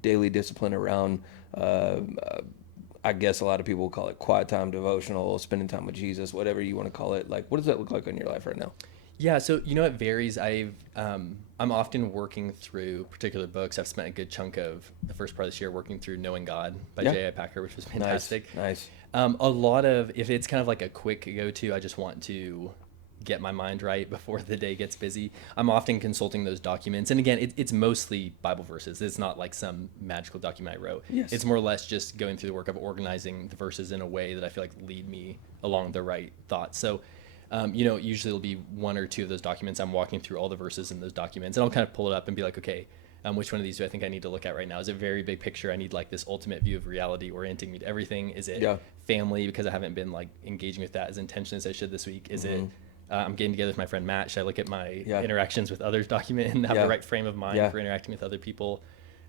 daily discipline around. I guess a lot of people will call it quiet time, devotional, spending time with Jesus, whatever you want to call it. Like, what does that look like in your life right now? Yeah, so it varies. I'm often working through particular books. I've spent a good chunk of the first part of this year working through Knowing God by Yeah. J.I. Packer, which was fantastic. Nice. A lot of, if it's kind of like a quick go-to, I just want to get my mind right before the day gets busy. I'm often consulting those documents, and again, it's mostly Bible verses. It's not like some magical document I wrote. Yes. It's more or less just going through the work of organizing the verses in a way that I feel like lead me along the right thoughts. So, usually it'll be one or two of those documents. I'm walking through all the verses in those documents, and I'll kind of pull it up and be like, okay, which one of these do I think I need to look at right now? Is it very big picture? I need like this ultimate view of reality orienting me to everything. Is it family, because I haven't been like engaging with that as intentionally as I should this week? Is it I'm getting together with my friend Matt? Should I look at my interactions with others document and have the right frame of mind for interacting with other people,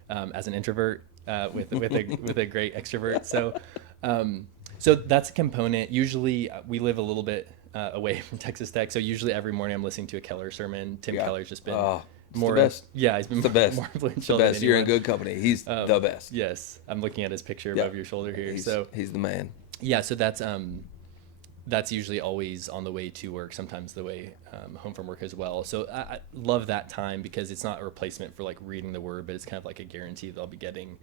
as an introvert, with a great extrovert? So that's a component. Usually we live a little bit away from Texas Tech, so usually every morning I'm listening to a Keller sermon. Tim Keller's just been more the best. Yeah, he's been the best. more influential. The best. Than You're in anyone. good company. He's the best. Yes, I'm looking at his picture above your shoulder here. He's the man. Yeah, so that's usually always on the way to work, sometimes the way home from work as well. So I love that time because it's not a replacement for like reading the word, but it's kind of like a guarantee that I'll be getting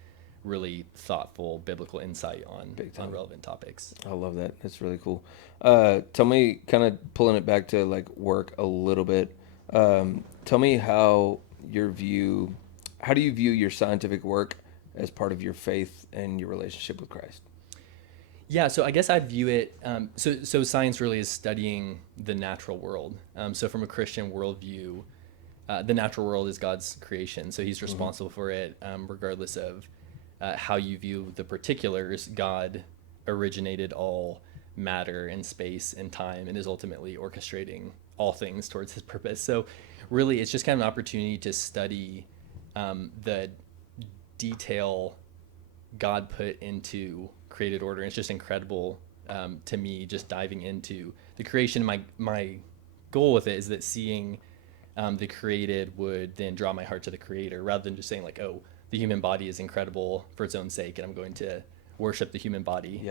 really thoughtful biblical insight on relevant topics. I love that. That's really cool. Tell me, kind of pulling it back to like work a little bit. Tell me how do you view your scientific work as part of your faith and your relationship with Christ? Yeah, so I guess I'd view it, so science really is studying the natural world. So from a Christian worldview, the natural world is God's creation, so he's responsible for it, regardless of how you view the particulars. God originated all matter and space and time and is ultimately orchestrating all things towards his purpose. So really, it's just kind of an opportunity to study the detail God put into created order. And it's just incredible to me, just diving into the creation. My goal with it is that seeing the created would then draw my heart to the creator, rather than just saying like, oh, the human body is incredible for its own sake, and I'm going to worship the human body.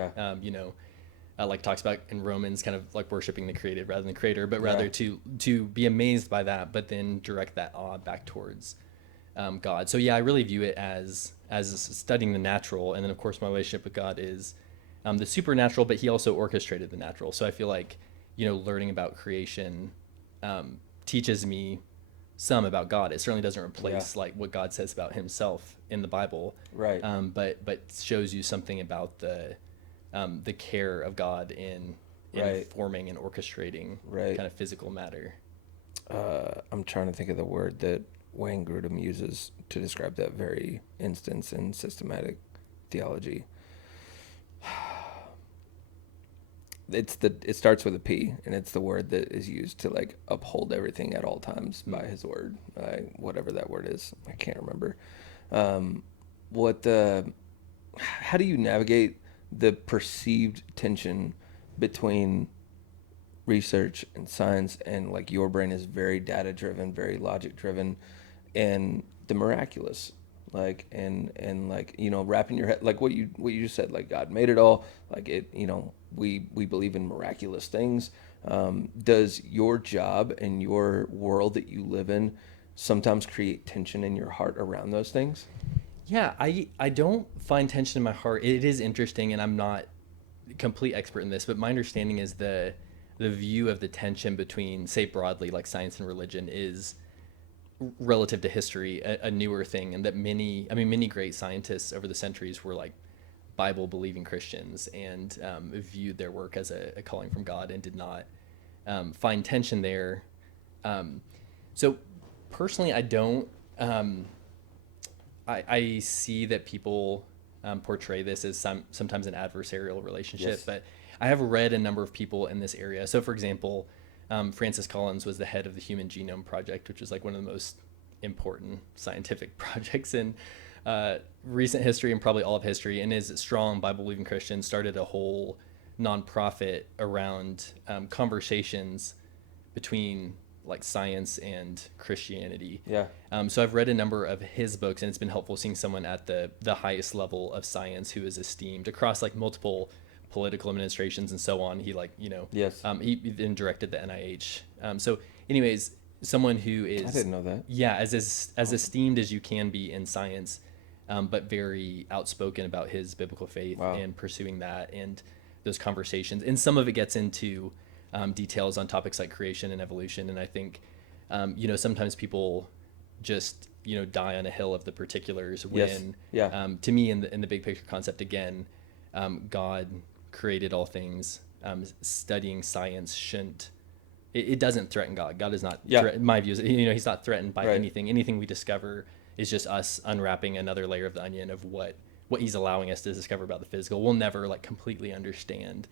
Like talks about in Romans, kind of like worshiping the created rather than the creator, but rather to be amazed by that, but then direct that awe back towards God. So I really view it as studying the natural, and then of course my relationship with God is the supernatural, but he also orchestrated the natural. So I feel like learning about creation teaches me some about God. It certainly doesn't replace like what God says about himself in the Bible, right? But shows you something about the care of God in forming and orchestrating kind of physical matter. I'm trying to think of the word that Wayne Grudem uses to describe that very instance in systematic theology. it starts with a P, and it's the word that is used to like uphold everything at all times by His word, whatever that word is. I can't remember. Um, what the How do you navigate the perceived tension between research and science, and like your brain is very data driven, very logic driven, and the miraculous, like and like, wrapping your head, like what you just said, like God made it all, like it, we believe in miraculous things. Does your job and your world that you live in sometimes create tension in your heart around those things? Yeah, I don't find tension in my heart. It is interesting, and I'm not a complete expert in this, but my understanding is the view of the tension between, say broadly, like science and religion is relative to history a newer thing, and that many great scientists over the centuries were like Bible believing Christians, and viewed their work as a calling from God, and did not find tension there. So personally, I don't. I see that people portray this as sometimes an adversarial relationship, Yes. but I have read a number of people in this area. So, for example, Francis Collins was the head of the Human Genome Project, which is like one of the most important scientific projects in recent history and probably all of history, and is a strong Bible-believing Christian. Started a whole nonprofit around conversations between like science and Christianity. Yeah. So I've read a number of his books, and it's been helpful seeing someone at the highest level of science who is esteemed across like multiple political administrations and so on. He Yes. he then directed the NIH. So anyways, someone who I is, didn't know that. yeah, as esteemed as you can be in science, but very outspoken about his biblical faith Wow. and pursuing that, and those conversations. And some of it gets into details on topics like creation and evolution. And I think, sometimes people just, die on a hill of the particulars when, Yes. Yeah. to me, in the big picture concept, again, God created all things. Studying science shouldn't, it doesn't threaten God. God is not, Yeah. my view is, he's not threatened by Right. anything. Anything we discover is just us unwrapping another layer of the onion of what he's allowing us to discover about the physical. We'll never like completely understand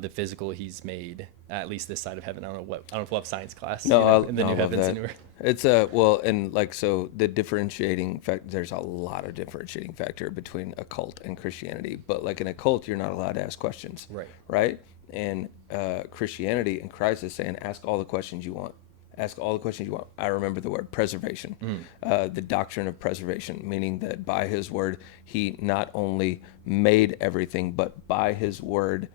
the physical he's made, at least this side of heaven. I don't know if we'll have science class, No, in the no, I new love heavens that. and new earth. It's well, and like, so the differentiating fact, there's a lot of differentiating factor between a cult and Christianity, but like in a cult, you're not allowed to ask questions, Right. right? And Christianity and Christ is saying, ask all the questions you want. Ask all the questions you want. I remember the word preservation, the doctrine of preservation, meaning that by His word, He not only made everything, but by His word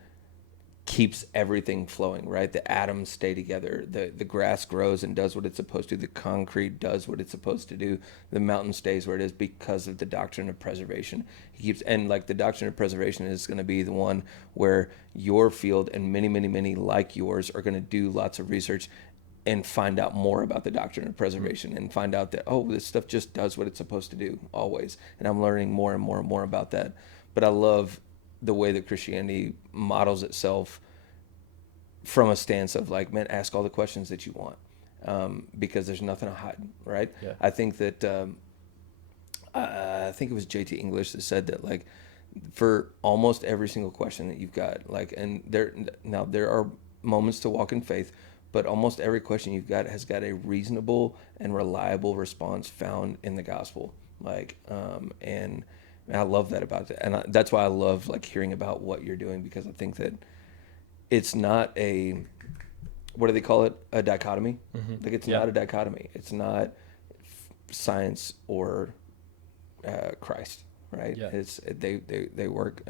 keeps everything flowing, right? The atoms stay together. The grass grows and does what it's supposed to. The concrete does what it's supposed to do. The mountain stays where it is because of the doctrine of preservation. He keeps, and like the doctrine of preservation is going to be the one where your field and many, many, many like yours are going to do lots of research and find out more about the doctrine of preservation, and find out that, oh, this stuff just does what it's supposed to do always. And I'm learning more and more and more about that. But I love the way that Christianity models itself from a stance of like, man, ask all the questions that you want, because there's nothing to hide, right? Yeah. I think that I think it was JT English that said that, like, for almost every single question that you've got, like, and there are moments to walk in faith, but almost every question you've got has got a reasonable and reliable response found in the gospel. Like, and I love that about it. And that's why I love like hearing about what you're doing, because I think that it's not a, what do they call it? A dichotomy. Like, it's Yeah. not a dichotomy. It's not science or Christ, right? Yeah. It's they work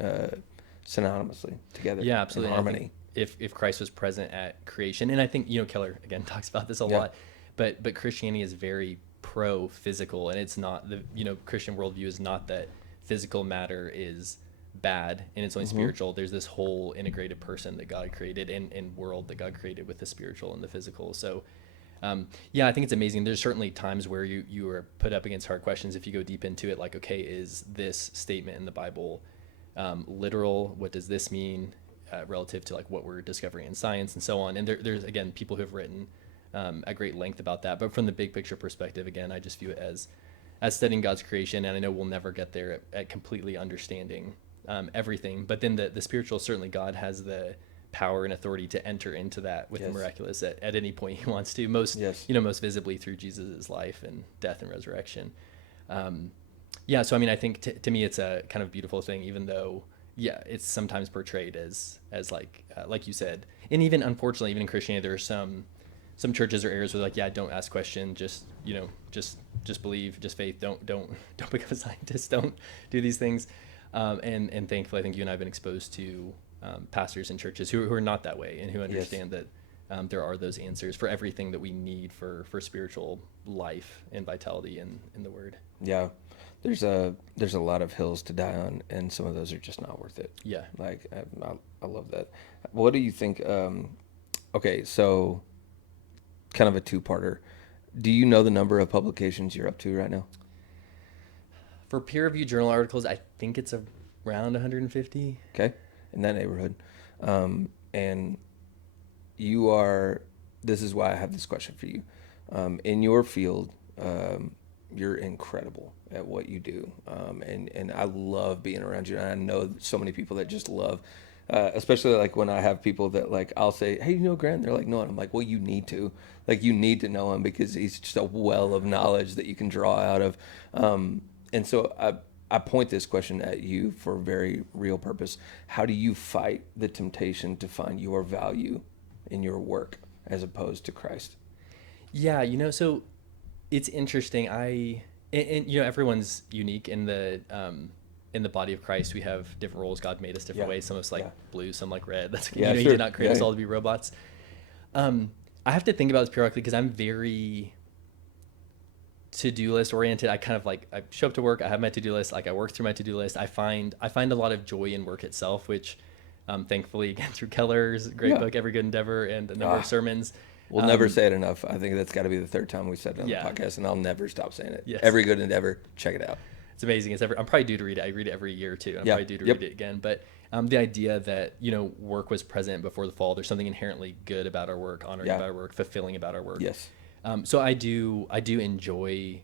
synonymously together. Yeah, absolutely. In And I harmony. think if Christ was present at creation, and I think Keller again talks about this a Yeah. lot, but Christianity is very pro physical, and it's not the Christian worldview is not that physical matter is bad and it's only spiritual. There's this whole integrated person that God created, and world that God created with the spiritual and the physical. So yeah, I think it's amazing. There's certainly times where you are put up against hard questions if you go deep into it, like, okay, is this statement in the Bible literal? What does this mean relative to like what we're discovering in science and so on? And there's again people who have written at great length about that. But from the big picture perspective, again, I just view it as studying God's creation, and I know we'll never get there at completely understanding everything. But then the spiritual, certainly God has the power and authority to enter into that with the Yes. miraculous at any point he wants to, most, Yes. most visibly through Jesus' life and death and resurrection. Yeah. So, I mean, I think to me, it's a kind of beautiful thing, even though, yeah, it's sometimes portrayed as like you said, and even unfortunately, even in Christianity, there are some churches or areas where like, yeah, don't ask questions, just believe, just faith. Don't become a scientist. Don't do these things. And thankfully, I think you and I have been exposed to pastors and churches who are not that way and who understand that there are those answers for everything that we need for spiritual life and vitality in the Word. Yeah. There's a lot of hills to die on, and some of those are just not worth it. Yeah. Like, I love that. What do you think? Okay, so kind of a two-parter. Do you know the number of publications you're up to right now? For peer-reviewed journal articles, I think it's around 150. Okay, in that neighborhood. And this is why I have this question for you. In your field, you're incredible at what you do. And I love being around you. And I know so many people that just love, especially like when I have people that like, I'll say, hey, you know Grant? They're like, no. And I'm like, well, you need to. Like, you need to know him because he's just a well of knowledge that you can draw out of. And so I point this question at you for a very real purpose. How do you fight the temptation to find your value in your work as opposed to Christ? Yeah, so it's interesting. Everyone's unique in the body of Christ. We have different roles. God made us different ways. Some of us like blue, some like red. That's He sure. did not create us all to be robots. I have to think about this periodically because I'm very to-do list oriented. I kind of like, I show up to work, I have my to-do list, like I work through my to-do list. I find a lot of joy in work itself, which thankfully, again, through Keller's great book, Every Good Endeavor, and a number of sermons. We'll never say it enough. I think that's got to be the third time we said it on the podcast, and I'll never stop saying it. Yes. Every Good Endeavor, check it out. It's amazing. I'm probably due to read it. I read it every year too. I'm probably due to read it again. But the idea that, work was present before the fall, there's something inherently good about our work, honoring about our work, fulfilling about our work. Yes. So I do enjoy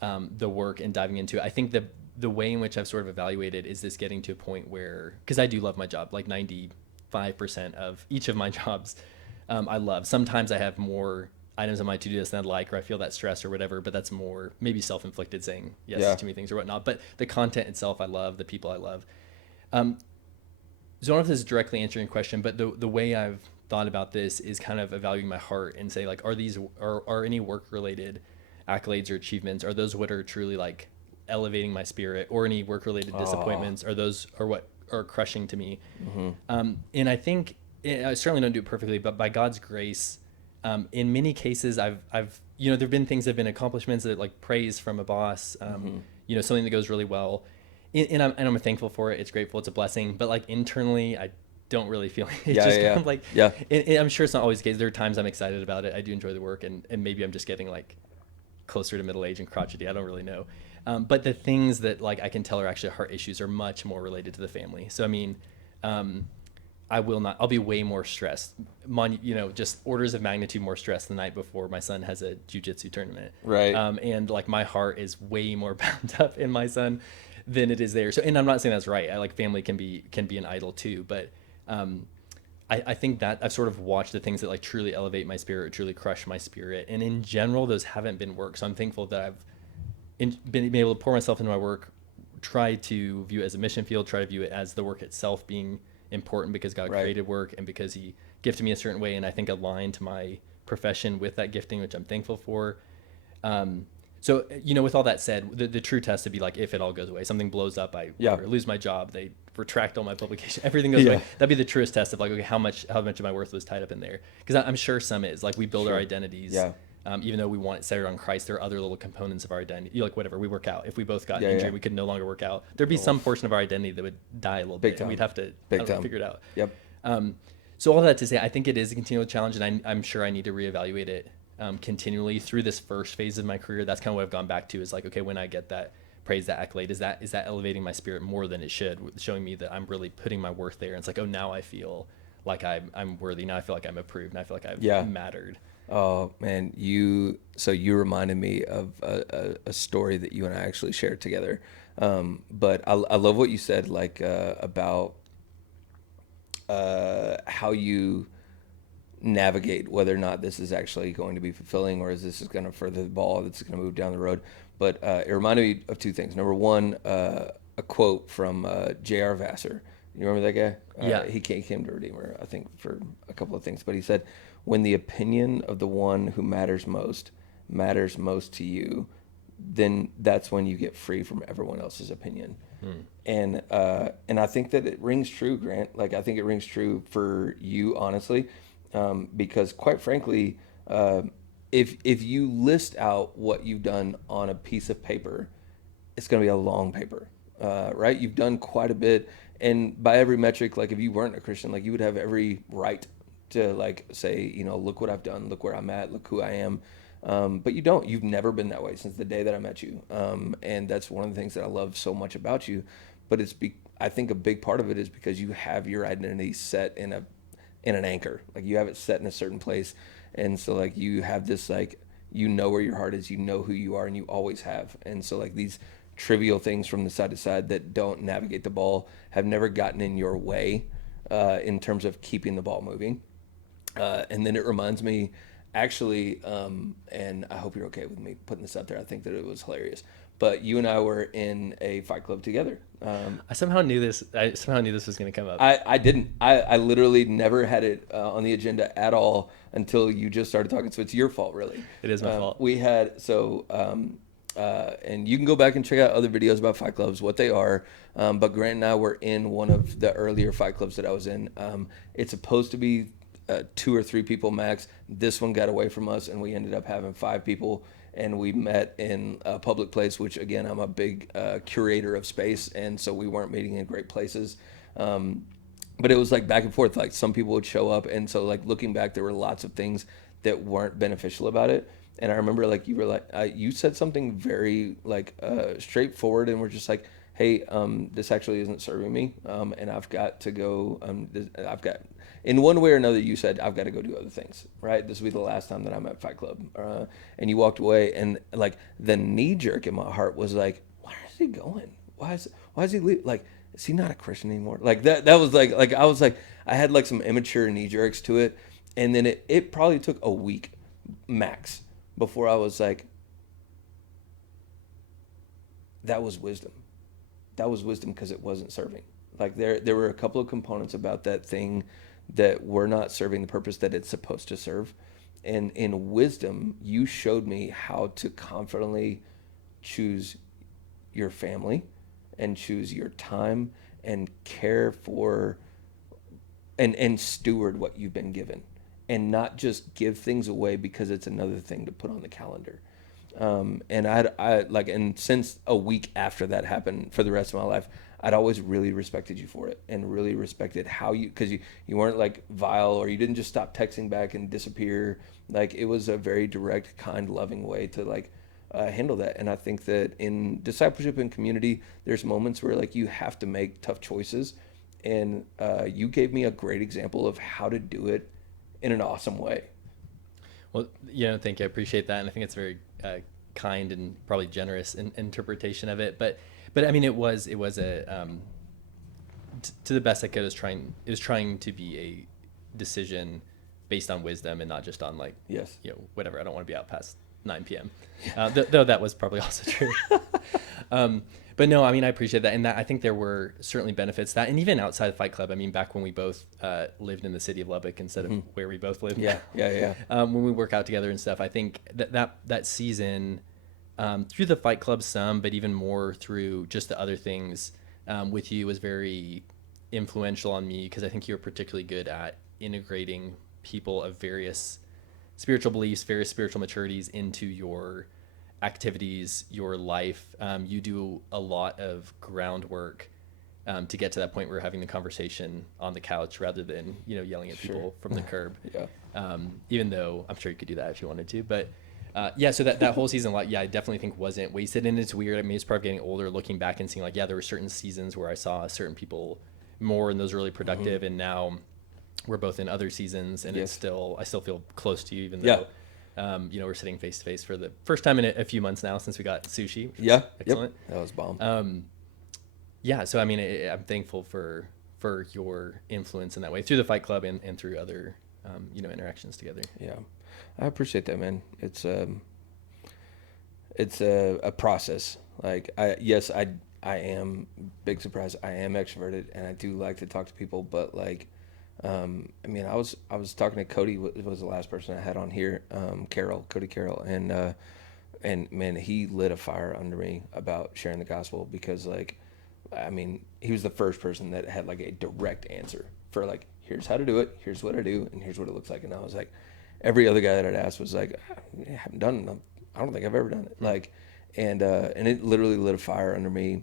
the work and diving into it. I think the way in which I've sort of evaluated is this getting to a point where, because I do love my job, like 95% of each of my jobs I love. Sometimes I have more items on my to-do list than I'd like, or I feel that stress or whatever, but that's more maybe self-inflicted, saying yes to too many things or whatnot. But the content itself I love, the people I love. So I don't know if this is directly answering your question, but the way I've thought about this is kind of evaluating my heart and say, like, are any work-related accolades or achievements, are those what are truly like elevating my spirit, or any work-related disappointments are what are crushing to me? And I think, I certainly don't do it perfectly, but by God's grace, in many cases, I've there've been things that have been accomplishments that, like, praise from a boss, something that goes really well, and I'm thankful for it. It's grateful. It's a blessing. But like internally, I don't really feel it. It's kind of like, and I'm sure it's not always the case. There are times I'm excited about it. I do enjoy the work, and maybe I'm just getting like closer to middle age and crotchety. I don't really know. But the things that, like, I can tell are actually heart issues are much more related to the family. So I mean, I'll be way more stressed, just orders of magnitude more stressed the night before my son has a jiu-jitsu tournament. Right. And like my heart is way more bound up in my son than it is there. So, and I'm not saying that's right. I like, family can be an idol too, but I think that I've sort of watched the things that like truly elevate my spirit, truly crush my spirit. And in general, those haven't been work. So I'm thankful that I've been able to pour myself into my work, try to view it as a mission field, try to view it as the work itself being important because God created work and because he gifted me a certain way, and I think aligned to my profession with that gifting, which I'm thankful for. So, with all that said, the true test would be like, if it all goes away, something blows up, I lose my job, they retract all my publication, everything goes away. That'd be the truest test of like, okay, how much of my worth was tied up in there? Because I'm sure some is like, we build our identities. Even though we want it centered on Christ, there are other little components of our identity. Like whatever, we work out. If we both got injured, we could no longer work out. There'd be some portion of our identity that would die a little bit, and we'd have to figure it out. So all that to say, I think it is a continual challenge, and I'm sure I need to reevaluate it continually through this first phase of my career. That's kind of what I've gone back to, is like, okay, when I get that praise, that accolade, is that elevating my spirit more than it should, showing me that I'm really putting my worth there. And it's like, oh, now I feel like I'm worthy. Now I feel like I'm approved. Now I feel like I've mattered. Oh man, you reminded me of a story that you and I actually shared together. But I love what you said, like about how you navigate whether or not this is actually going to be fulfilling, or is this is going to further the ball that's going to move down the road. But it reminded me of two things. Number one, a quote from J.R. Vassar. You remember that guy? Yeah. He came to Redeemer, I think, for a couple of things. But he said, when the opinion of the one who matters most to you, then that's when you get free from everyone else's opinion. And I think that it rings true, Grant. Like, I think it rings true for you, honestly, because quite frankly, if you list out what you've done on a piece of paper, it's going to be a long paper, right? You've done quite a bit, and by every metric, like if you weren't a Christian, like you would have every right to like say, look what I've done, look where I'm at, look who I am. But you don't. You've never been that way since the day that I met you, and that's one of the things that I love so much about you. But I think a big part of it is because you have your identity set in an anchor, like you have it set in a certain place, and so like you have this like where your heart is, who you are, and you always have. And so like these trivial things from the side to side that don't navigate the ball have never gotten in your way in terms of keeping the ball moving. And then it reminds me, actually, and I hope you're okay with me putting this out there. I think that it was hilarious. But you and I were in a fight club together. I somehow knew this. Was going to come up. I didn't. I literally never had it on the agenda at all until you just started talking. So it's your fault, really. It is my fault. We had and you can go back and check out other videos about fight clubs, what they are. But Grant and I were in one of the earlier fight clubs that I was in. It's supposed to be 2 or 3 people max. This one got away from us, and we ended up having 5 people. And we met in a public place, which again, I'm a big curator of space, and so we weren't meeting in great places. But it was like back and forth. Like some people would show up, and so like looking back, there were lots of things that weren't beneficial about it. And I remember like you were like you said something very like straightforward, and we're just like, hey, this actually isn't serving me, and I've got to go. In one way or another, you said, I've got to go do other things, right? This will be the last time that I'm at Fight Club. And you walked away, and like the knee jerk in my heart was like, where is he going? Why is he leaving? Like, is he not a Christian anymore? Like that was like I was like, I had like some immature knee jerks to it. And then it probably took a week max before I was like, that was wisdom. That was wisdom because it wasn't serving. Like there were a couple of components about that thing that were not serving the purpose that it's supposed to serve. And in wisdom, you showed me how to confidently choose your family and choose your time and care for and steward what you've been given, and not just give things away because it's another thing to put on the calendar. And and since a week after that happened, for the rest of my life, I'd always really respected you for it, and really respected how because you weren't like vile, or you didn't just stop texting back and disappear. Like it was a very direct, kind, loving way to like handle that. And I think that in discipleship and community, there's moments where like you have to make tough choices, and you gave me a great example of how to do it in an awesome way. Well, thank you. I appreciate that, and I think it's very kind and probably generous interpretation of it. But I mean, it was a to the best I could. It was trying to be a decision based on wisdom and not just on like yes, whatever. I don't want to be out past 9 p.m. Though that was probably also true. But no, I mean, I appreciate that, and that I think there were certainly benefits that, and even outside of Fight Club. I mean, back when we both lived in the city of Lubbock instead of where we both lived. Yeah. When we work out together and stuff, I think that season, through the Fight Club some, but even more through just the other things with you, was very influential on me, because I think you were particularly good at integrating people of various spiritual beliefs, various spiritual maturities into your activities, your life. You do a lot of groundwork to get to that point where we're having the conversation on the couch rather than yelling at people from the curb. Even though I'm sure you could do that if you wanted to, but so that whole season, I definitely think wasn't wasted. And it's weird. I mean, it's part of getting older, looking back and seeing like, there were certain seasons where I saw certain people more, and those were really productive. And now we're both in other seasons, and I still feel close to you, even though we're sitting face to face for the first time in a few months now since we got sushi. Yeah. Excellent. That was bomb. So I mean, I'm thankful for for your influence in that way through the Fight Club and through other, interactions together. Yeah, I appreciate that, man. It's a process. Like I am big surprise. I am extroverted and I do like to talk to people, but like, I mean, I was talking to Cody, was the last person I had on here, Cody Carroll, and man, he lit a fire under me about sharing the gospel because like, I mean, he was the first person that had like a direct answer for like, here's how to do it, here's what I do, and here's what it looks like. And I was like, every other guy that I'd asked was like, I haven't done it. I don't think I've ever done it. Like, and it literally lit a fire under me.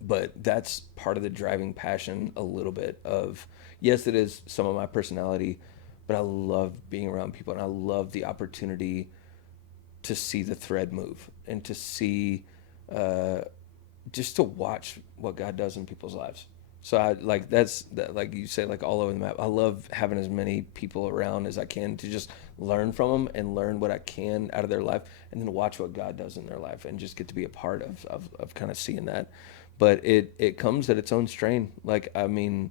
But that's part of the driving passion a little bit of, yes, it is some of my personality, but I love being around people and I love the opportunity to see the thread move and to see, just to watch what God does in people's lives. So I like that, like you say, like all over the map. I love having as many people around as I can to just learn from them and learn what I can out of their life, and then watch what God does in their life and just get to be a part of kind of seeing that. But it comes at its own strain. Like I mean,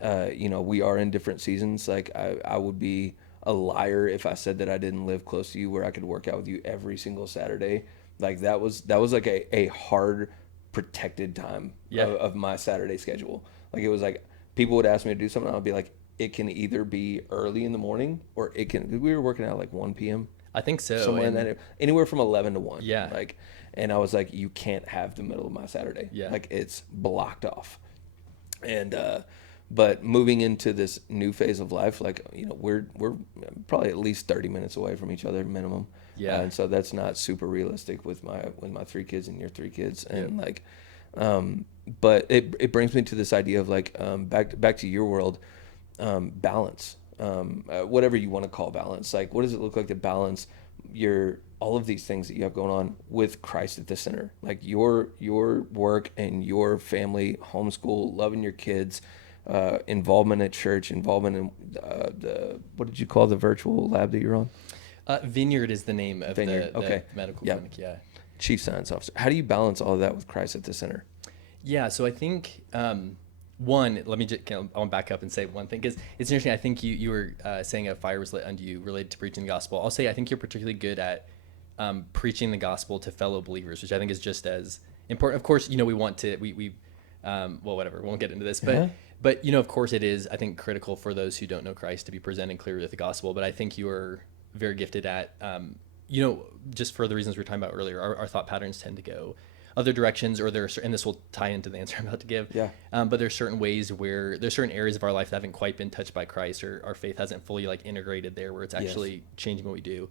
we are in different seasons. Like I would be a liar if I said that I didn't live close to you where I could work out with you every single Saturday. Like that was like a hard protected time of my Saturday schedule. Like it was like people would ask me to do something, I'd be like, it can either be early in the morning or it can. We were working out like 1 p.m. I think so. Somewhere in that, anywhere from 11 to 1. Yeah. Like, and I was like, you can't have the middle of my Saturday. Yeah. Like it's blocked off. And but moving into this new phase of life, like we're probably at least 30 minutes away from each other minimum. Yeah. And so that's not super realistic with my 3 kids and your 3 kids. And like, but it brings me to this idea of like, back to your world, balance, whatever you want to call balance. Like, what does it look like to balance all of these things that you have going on with Christ at the center? Like your work and your family, homeschool, loving your kids, involvement at church, involvement in what did you call the virtual lab that you're on? Vineyard is the name of the medical Yep. clinic. Yeah. Chief Science Officer. How do you balance all of that with Christ at the center? Yeah. So I think, one, let me just, I want to back up and say one thing, because it's interesting. I think you were saying a fire was lit unto you related to preaching the gospel. I'll say I think you're particularly good at preaching the gospel to fellow believers, which I think is just as important. Of course, we want to, well, whatever, we won't get into this, but of course it is, I think, critical for those who don't know Christ to be presenting clearly with the gospel. But I think you are very gifted at, just for the reasons we were talking about earlier, our thought patterns tend to go other directions, or and this will tie into the answer I'm about to give. Yeah. But there's certain ways where there's certain areas of our life that haven't quite been touched by Christ, or our faith hasn't fully like integrated there, where it's actually changing what we do.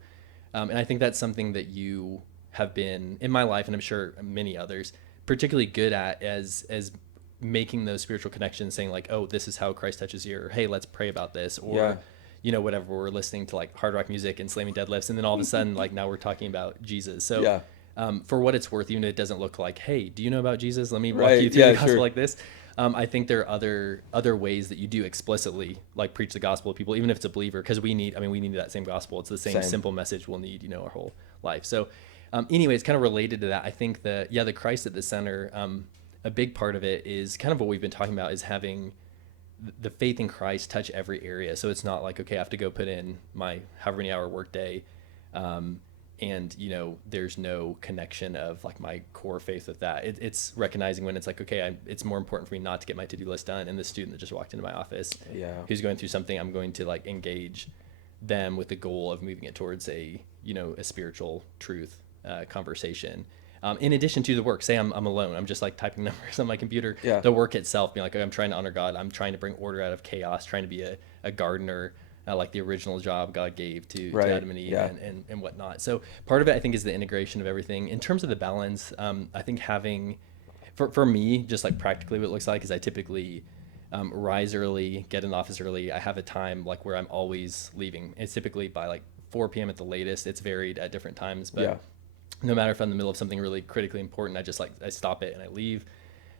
And I think that's something that you have been in my life, and I'm sure many others, particularly good at as making those spiritual connections, saying like, oh, this is how Christ touches you, or hey, let's pray about this, or whatever, we're listening to like hard rock music and slamming deadlifts, and then all of a sudden like now we're talking about Jesus. So for what it's worth, even if it doesn't look like, hey, do you know about Jesus? Let me walk you through the gospel like this. I think there are other ways that you do explicitly like preach the gospel to people, even if it's a believer, because we need that same gospel. It's the same simple message we'll need, our whole life. So anyways, kind of related to that, I think the Christ at the center, a big part of it is kind of what we've been talking about, is having the faith in Christ touch every area. So it's not like, okay, I have to go put in my however many hour work day, and there's no connection of like my core faith with that. It's recognizing when it's like, okay, it's more important for me not to get my to-do list done, and the student that just walked into my office who's going through something, I'm going to like engage them with the goal of moving it towards a spiritual truth conversation. In addition to the work, say I'm alone, I'm just like typing numbers on my computer. The work itself, being like, okay, I'm trying to honor God, I'm trying to bring order out of chaos, trying to be a gardener, like the original job God gave to Adam and Eve and whatnot. So part of it, I think, is the integration of everything. In terms of the balance, I think having, for me, just like practically what it looks like is I typically rise early, get in the office early. I have a time like where I'm always leaving. It's typically by like 4 p.m. at the latest. It's varied at different times, but no matter if I'm in the middle of something really critically important, I stop it and I leave.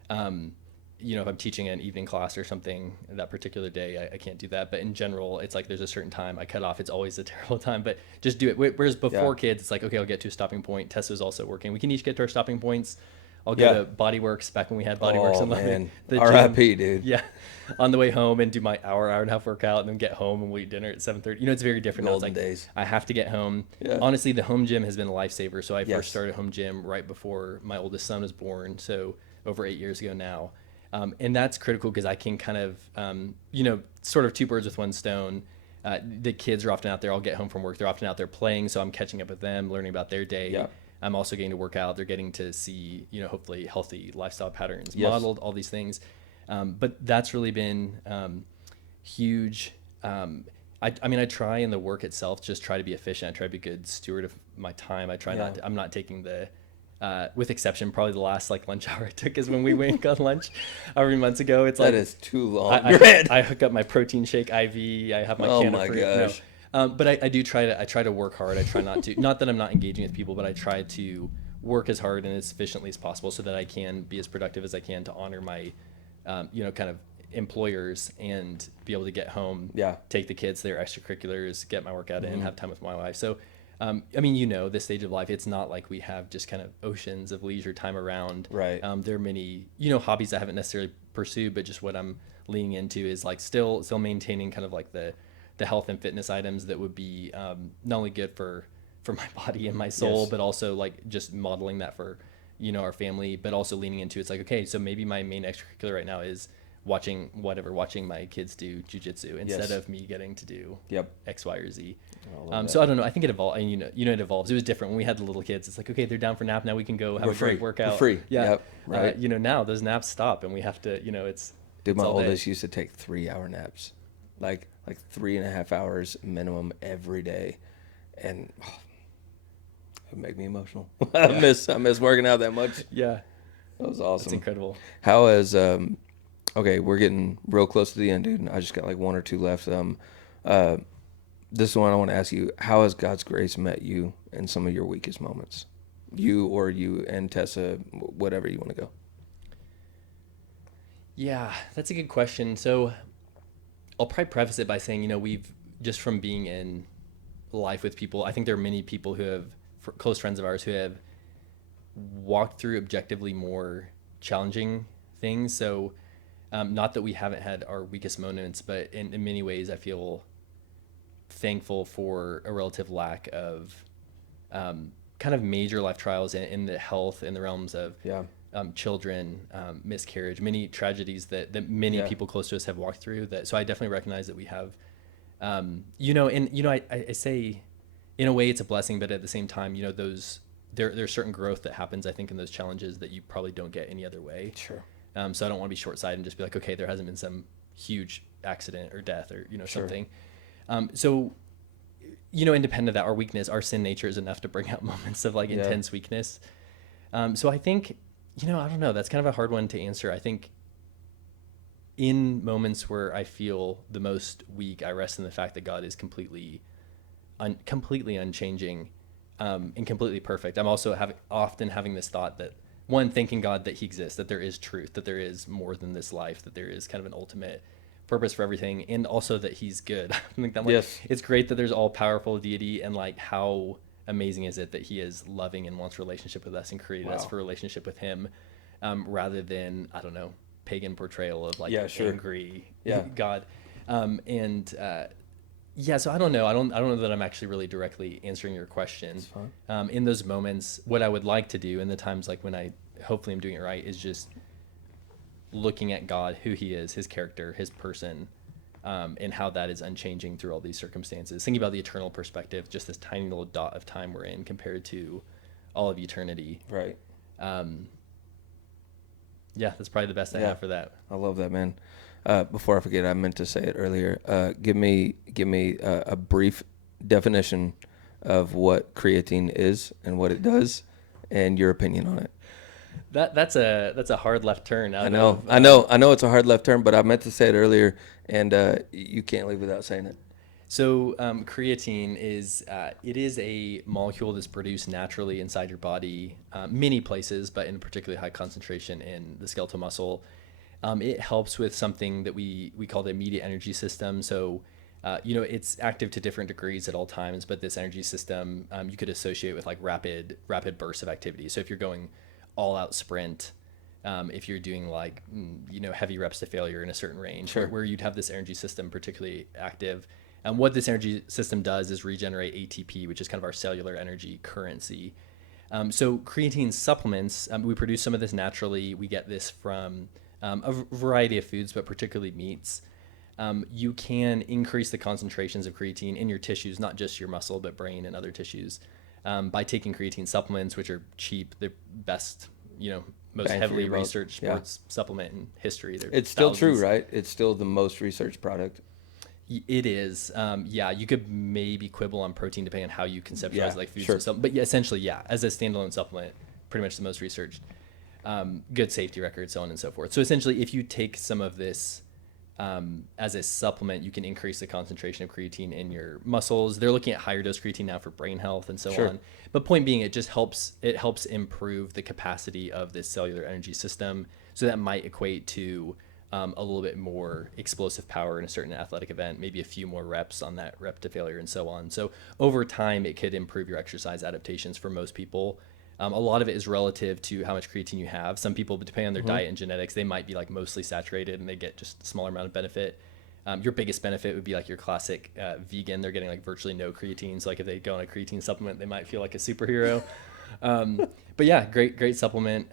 If I'm teaching an evening class or something that particular day, I can't do that. But in general, it's like there's a certain time I cut off. It's always a terrible time, but just do it. Whereas before kids, it's like, okay, I'll get to a stopping point. Tessa's also working. We can each get to our stopping points I'll go Yeah. to Body Works back when we had Body Works Oh and man, the gym. R.I.P. dude. Yeah, on the way home and do my hour and a half workout, and then get home and we eat dinner at 7:30. You know, it's very different now. It's Golden like days. I have to get home. Yeah. Honestly, the home gym has been a lifesaver. So I Yes. first started home gym right before my oldest son was born, so over 8 years ago now. And that's critical because I can kind of, sort of two birds with one stone. The kids are often out there. I'll get home from work. They're often out there playing, so I'm catching up with them, learning about their day. Yeah. I'm also getting to work out. They're getting to see, hopefully healthy lifestyle patterns Yes. modeled, all these things. But that's really been huge. I try in the work itself, just try to be efficient. I try to be a good steward of my time. I try not to, I'm not taking with exception, probably the last like lunch hour I took is when we went and got lunch however many months ago. It's like, That is too long. I hook up my protein shake IV. I have my Oh can my of fruit. gosh. But I do try to work hard. I try not to, not that I'm not engaging with people, but I try to work as hard and as efficiently as possible so that I can be as productive as I can to honor my, kind of employers and be able to get home, Yeah. take the kids to their extracurriculars, get my workout in, Mm-hmm. have time with my wife. So, this stage of life, it's not like we have just kind of oceans of leisure time around. Right. There are many, hobbies I haven't necessarily pursued, but just what I'm leaning into is like still maintaining kind of like the health and fitness items that would be not only good for my body and my soul, Yes. but also like just modeling that for, our family, but also leaning into it's like, okay, so maybe my main extracurricular right now is watching my kids do jujitsu instead Yes. of me getting to do Yep. X, Y, or Z. I love So I don't know. I think it evolved. And it evolves. It was different when we had the little kids. It's like, okay, they're down for nap. Now we can go have We're a great free. workout. We're free. Yeah. Yep. Right. Now those naps stop and we have to, it's. Dude, my it's all day. oldest used to take 3-hour naps, like 3.5 hours minimum every day, and it make me emotional. I miss working out that much. Yeah. That was awesome. It's incredible. How is okay, we're getting real close to the end, dude. I just got like one or two left. This is one I want to ask you. How has God's grace met you in some of your weakest moments? You and Tessa, whatever you want to go. Yeah, that's a good question. So I'll probably preface it by saying, we've just from being in life with people, I think there are many people who have, close friends of ours who have walked through objectively more challenging things. So not that we haven't had our weakest moments, but in many ways I feel thankful for a relative lack of kind of major life trials in the health in the realms of children, miscarriage, many tragedies that many people close to us have walked through. So I definitely recognize that we have, I say in a way it's a blessing, but at the same time, there's certain growth that happens, I think, in those challenges that you probably don't get any other way. Sure. So I don't want to be short-sighted and just be like, okay, there hasn't been some huge accident or death or, something. So, independent of that, our weakness, our sin nature is enough to bring out moments of like intense weakness. So I think, I don't know, that's kind of a hard one to answer. I think in moments where I feel the most weak, I rest in the fact that God is completely unchanging and completely perfect. I'm also often having this thought that, one, thanking God that he exists, that there is truth, that there is more than this life, that there is kind of an ultimate purpose for everything, and also that he's good. I think that it's great that there's all powerful deity, and like how amazing is it that he is loving and wants relationship with us and created us for relationship with him, rather than, I don't know, pagan portrayal of like angry God. So I don't know. I don't know that I'm actually really directly answering your question. In those moments, what I would like to do in the times like when hopefully I'm doing it right, is just looking at God, who he is, his character, his person, and how that is unchanging through all these circumstances. Thinking about the eternal perspective, just this tiny little dot of time we're in compared to all of eternity. Right. That's probably the best I have for that. I love that, man. Before I forget, I meant to say it earlier. Give me a brief definition of what creatine is and what it does, and your opinion on it. That's a hard left turn. I know it's a hard left turn, but I meant to say it earlier, and you can't leave without saying it. So creatine is it is a molecule that's produced naturally inside your body, many places, but in particularly high concentration in the skeletal muscle. It helps with something that we call the immediate energy system. So, it's active to different degrees at all times, but this energy system you could associate with like rapid bursts of activity. So if you're going all out sprint. If you're doing like, heavy reps to failure in a certain range, Sure. where you'd have this energy system particularly active. And what this energy system does is regenerate ATP, which is kind of our cellular energy currency. So creatine supplements, we produce some of this naturally. We get this from a variety of foods, but particularly meats. You can increase the concentrations of creatine in your tissues, not just your muscle, but brain and other tissues, by taking creatine supplements, which are cheap. They're best, most Bang for heavily your buck. researched Yeah. sports supplement in history. They're It's still true, thousands. right? It's still the most researched product. It is. Yeah, you could maybe quibble on protein depending on how you conceptualize Yeah, like foods sure. and stuff. But yeah, essentially, yeah, as a standalone supplement, pretty much the most researched. Good safety record, so on and so forth. So essentially, if you take some of this as a supplement, you can increase the concentration of creatine in your muscles. They're looking at higher dose creatine now for brain health and so Sure. on. But point being, it just helps. It helps improve the capacity of this cellular energy system. So that might equate to a little bit more explosive power in a certain athletic event, maybe a few more reps on that rep to failure and so on. So over time, it could improve your exercise adaptations for most people. A lot of it is relative to how much creatine you have. Some people, depending on their diet and genetics, they might be like mostly saturated and they get just a smaller amount of benefit. Your biggest benefit would be like your classic vegan. They're getting like virtually no creatine. So like if they go on a creatine supplement, they might feel like a superhero. But yeah, great supplement.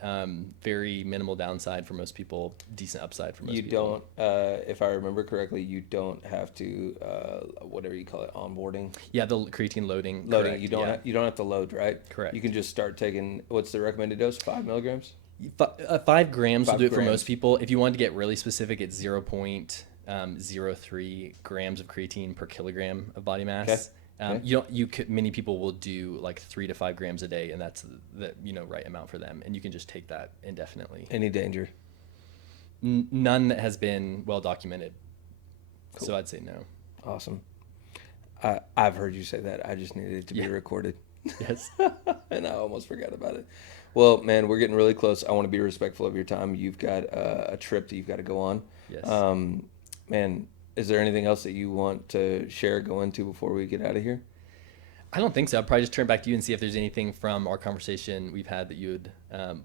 Very minimal downside for most people. Decent upside for most You people. don't, if I remember correctly, you don't have to, whatever you call it, onboarding. Yeah, the creatine loading. Loading. Correct, You don't. yeah. You don't have to load, right? Correct. You can just start taking. What's the recommended dose? 5 milligrams. 5 grams will 5 do it for grams. most people. If you want to get really specific, it's 0.03 grams of creatine per kilogram of body mass. Okay. Okay. Many people will do like 3 to 5 grams a day, and that's the right amount for them. And you can just take that indefinitely. Any danger? None that has been well documented. Cool. So I'd say no. Awesome. I've heard you say that. I just needed it to be Yeah. recorded. Yes. And I almost forgot about it. Well, man, we're getting really close. I want to be respectful of your time. You've got a trip that you've got to go on. Yes. Man, is there anything else that you want to share, go into before we get out of here? I don't think so. I'll probably just turn back to you and see if there's anything from our conversation we've had that you would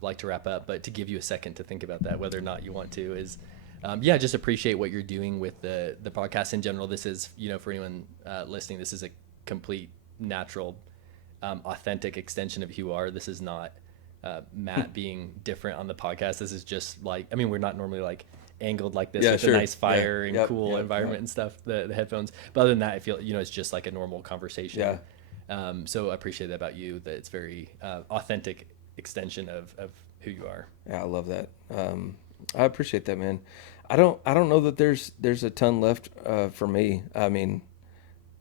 like to wrap up. But to give you a second to think about that, whether or not you want to, is just appreciate what you're doing with the podcast in general. This is, for anyone listening, this is a complete, natural, authentic extension of who you are. This is not Matt being different on the podcast. This is just like, we're not normally like angled like this with sure. a nice fire Yeah. and Yep. cool Yep. environment and stuff, the headphones. But other than that, I feel, it's just like a normal conversation. Yeah. So I appreciate that about you, that it's very authentic extension of who you are. Yeah, I love that. I appreciate that, man. I don't know that there's a ton left for me.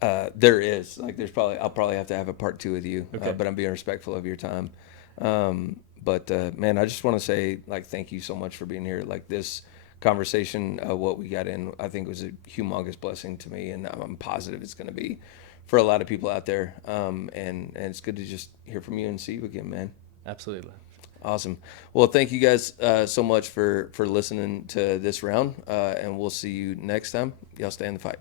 There is like I'll probably have to have a part 2 with you, Okay. but I'm being respectful of your time. But man, I just want to say like thank you so much for being here. Like this conversation, what we got in, I think was a humongous blessing to me, and I'm positive it's going to be for a lot of people out there. And it's good to just hear from you and see you again, man. Absolutely. Awesome. Well, thank you guys so much for listening to this round, and we'll see you next time. Y'all stay in the fight.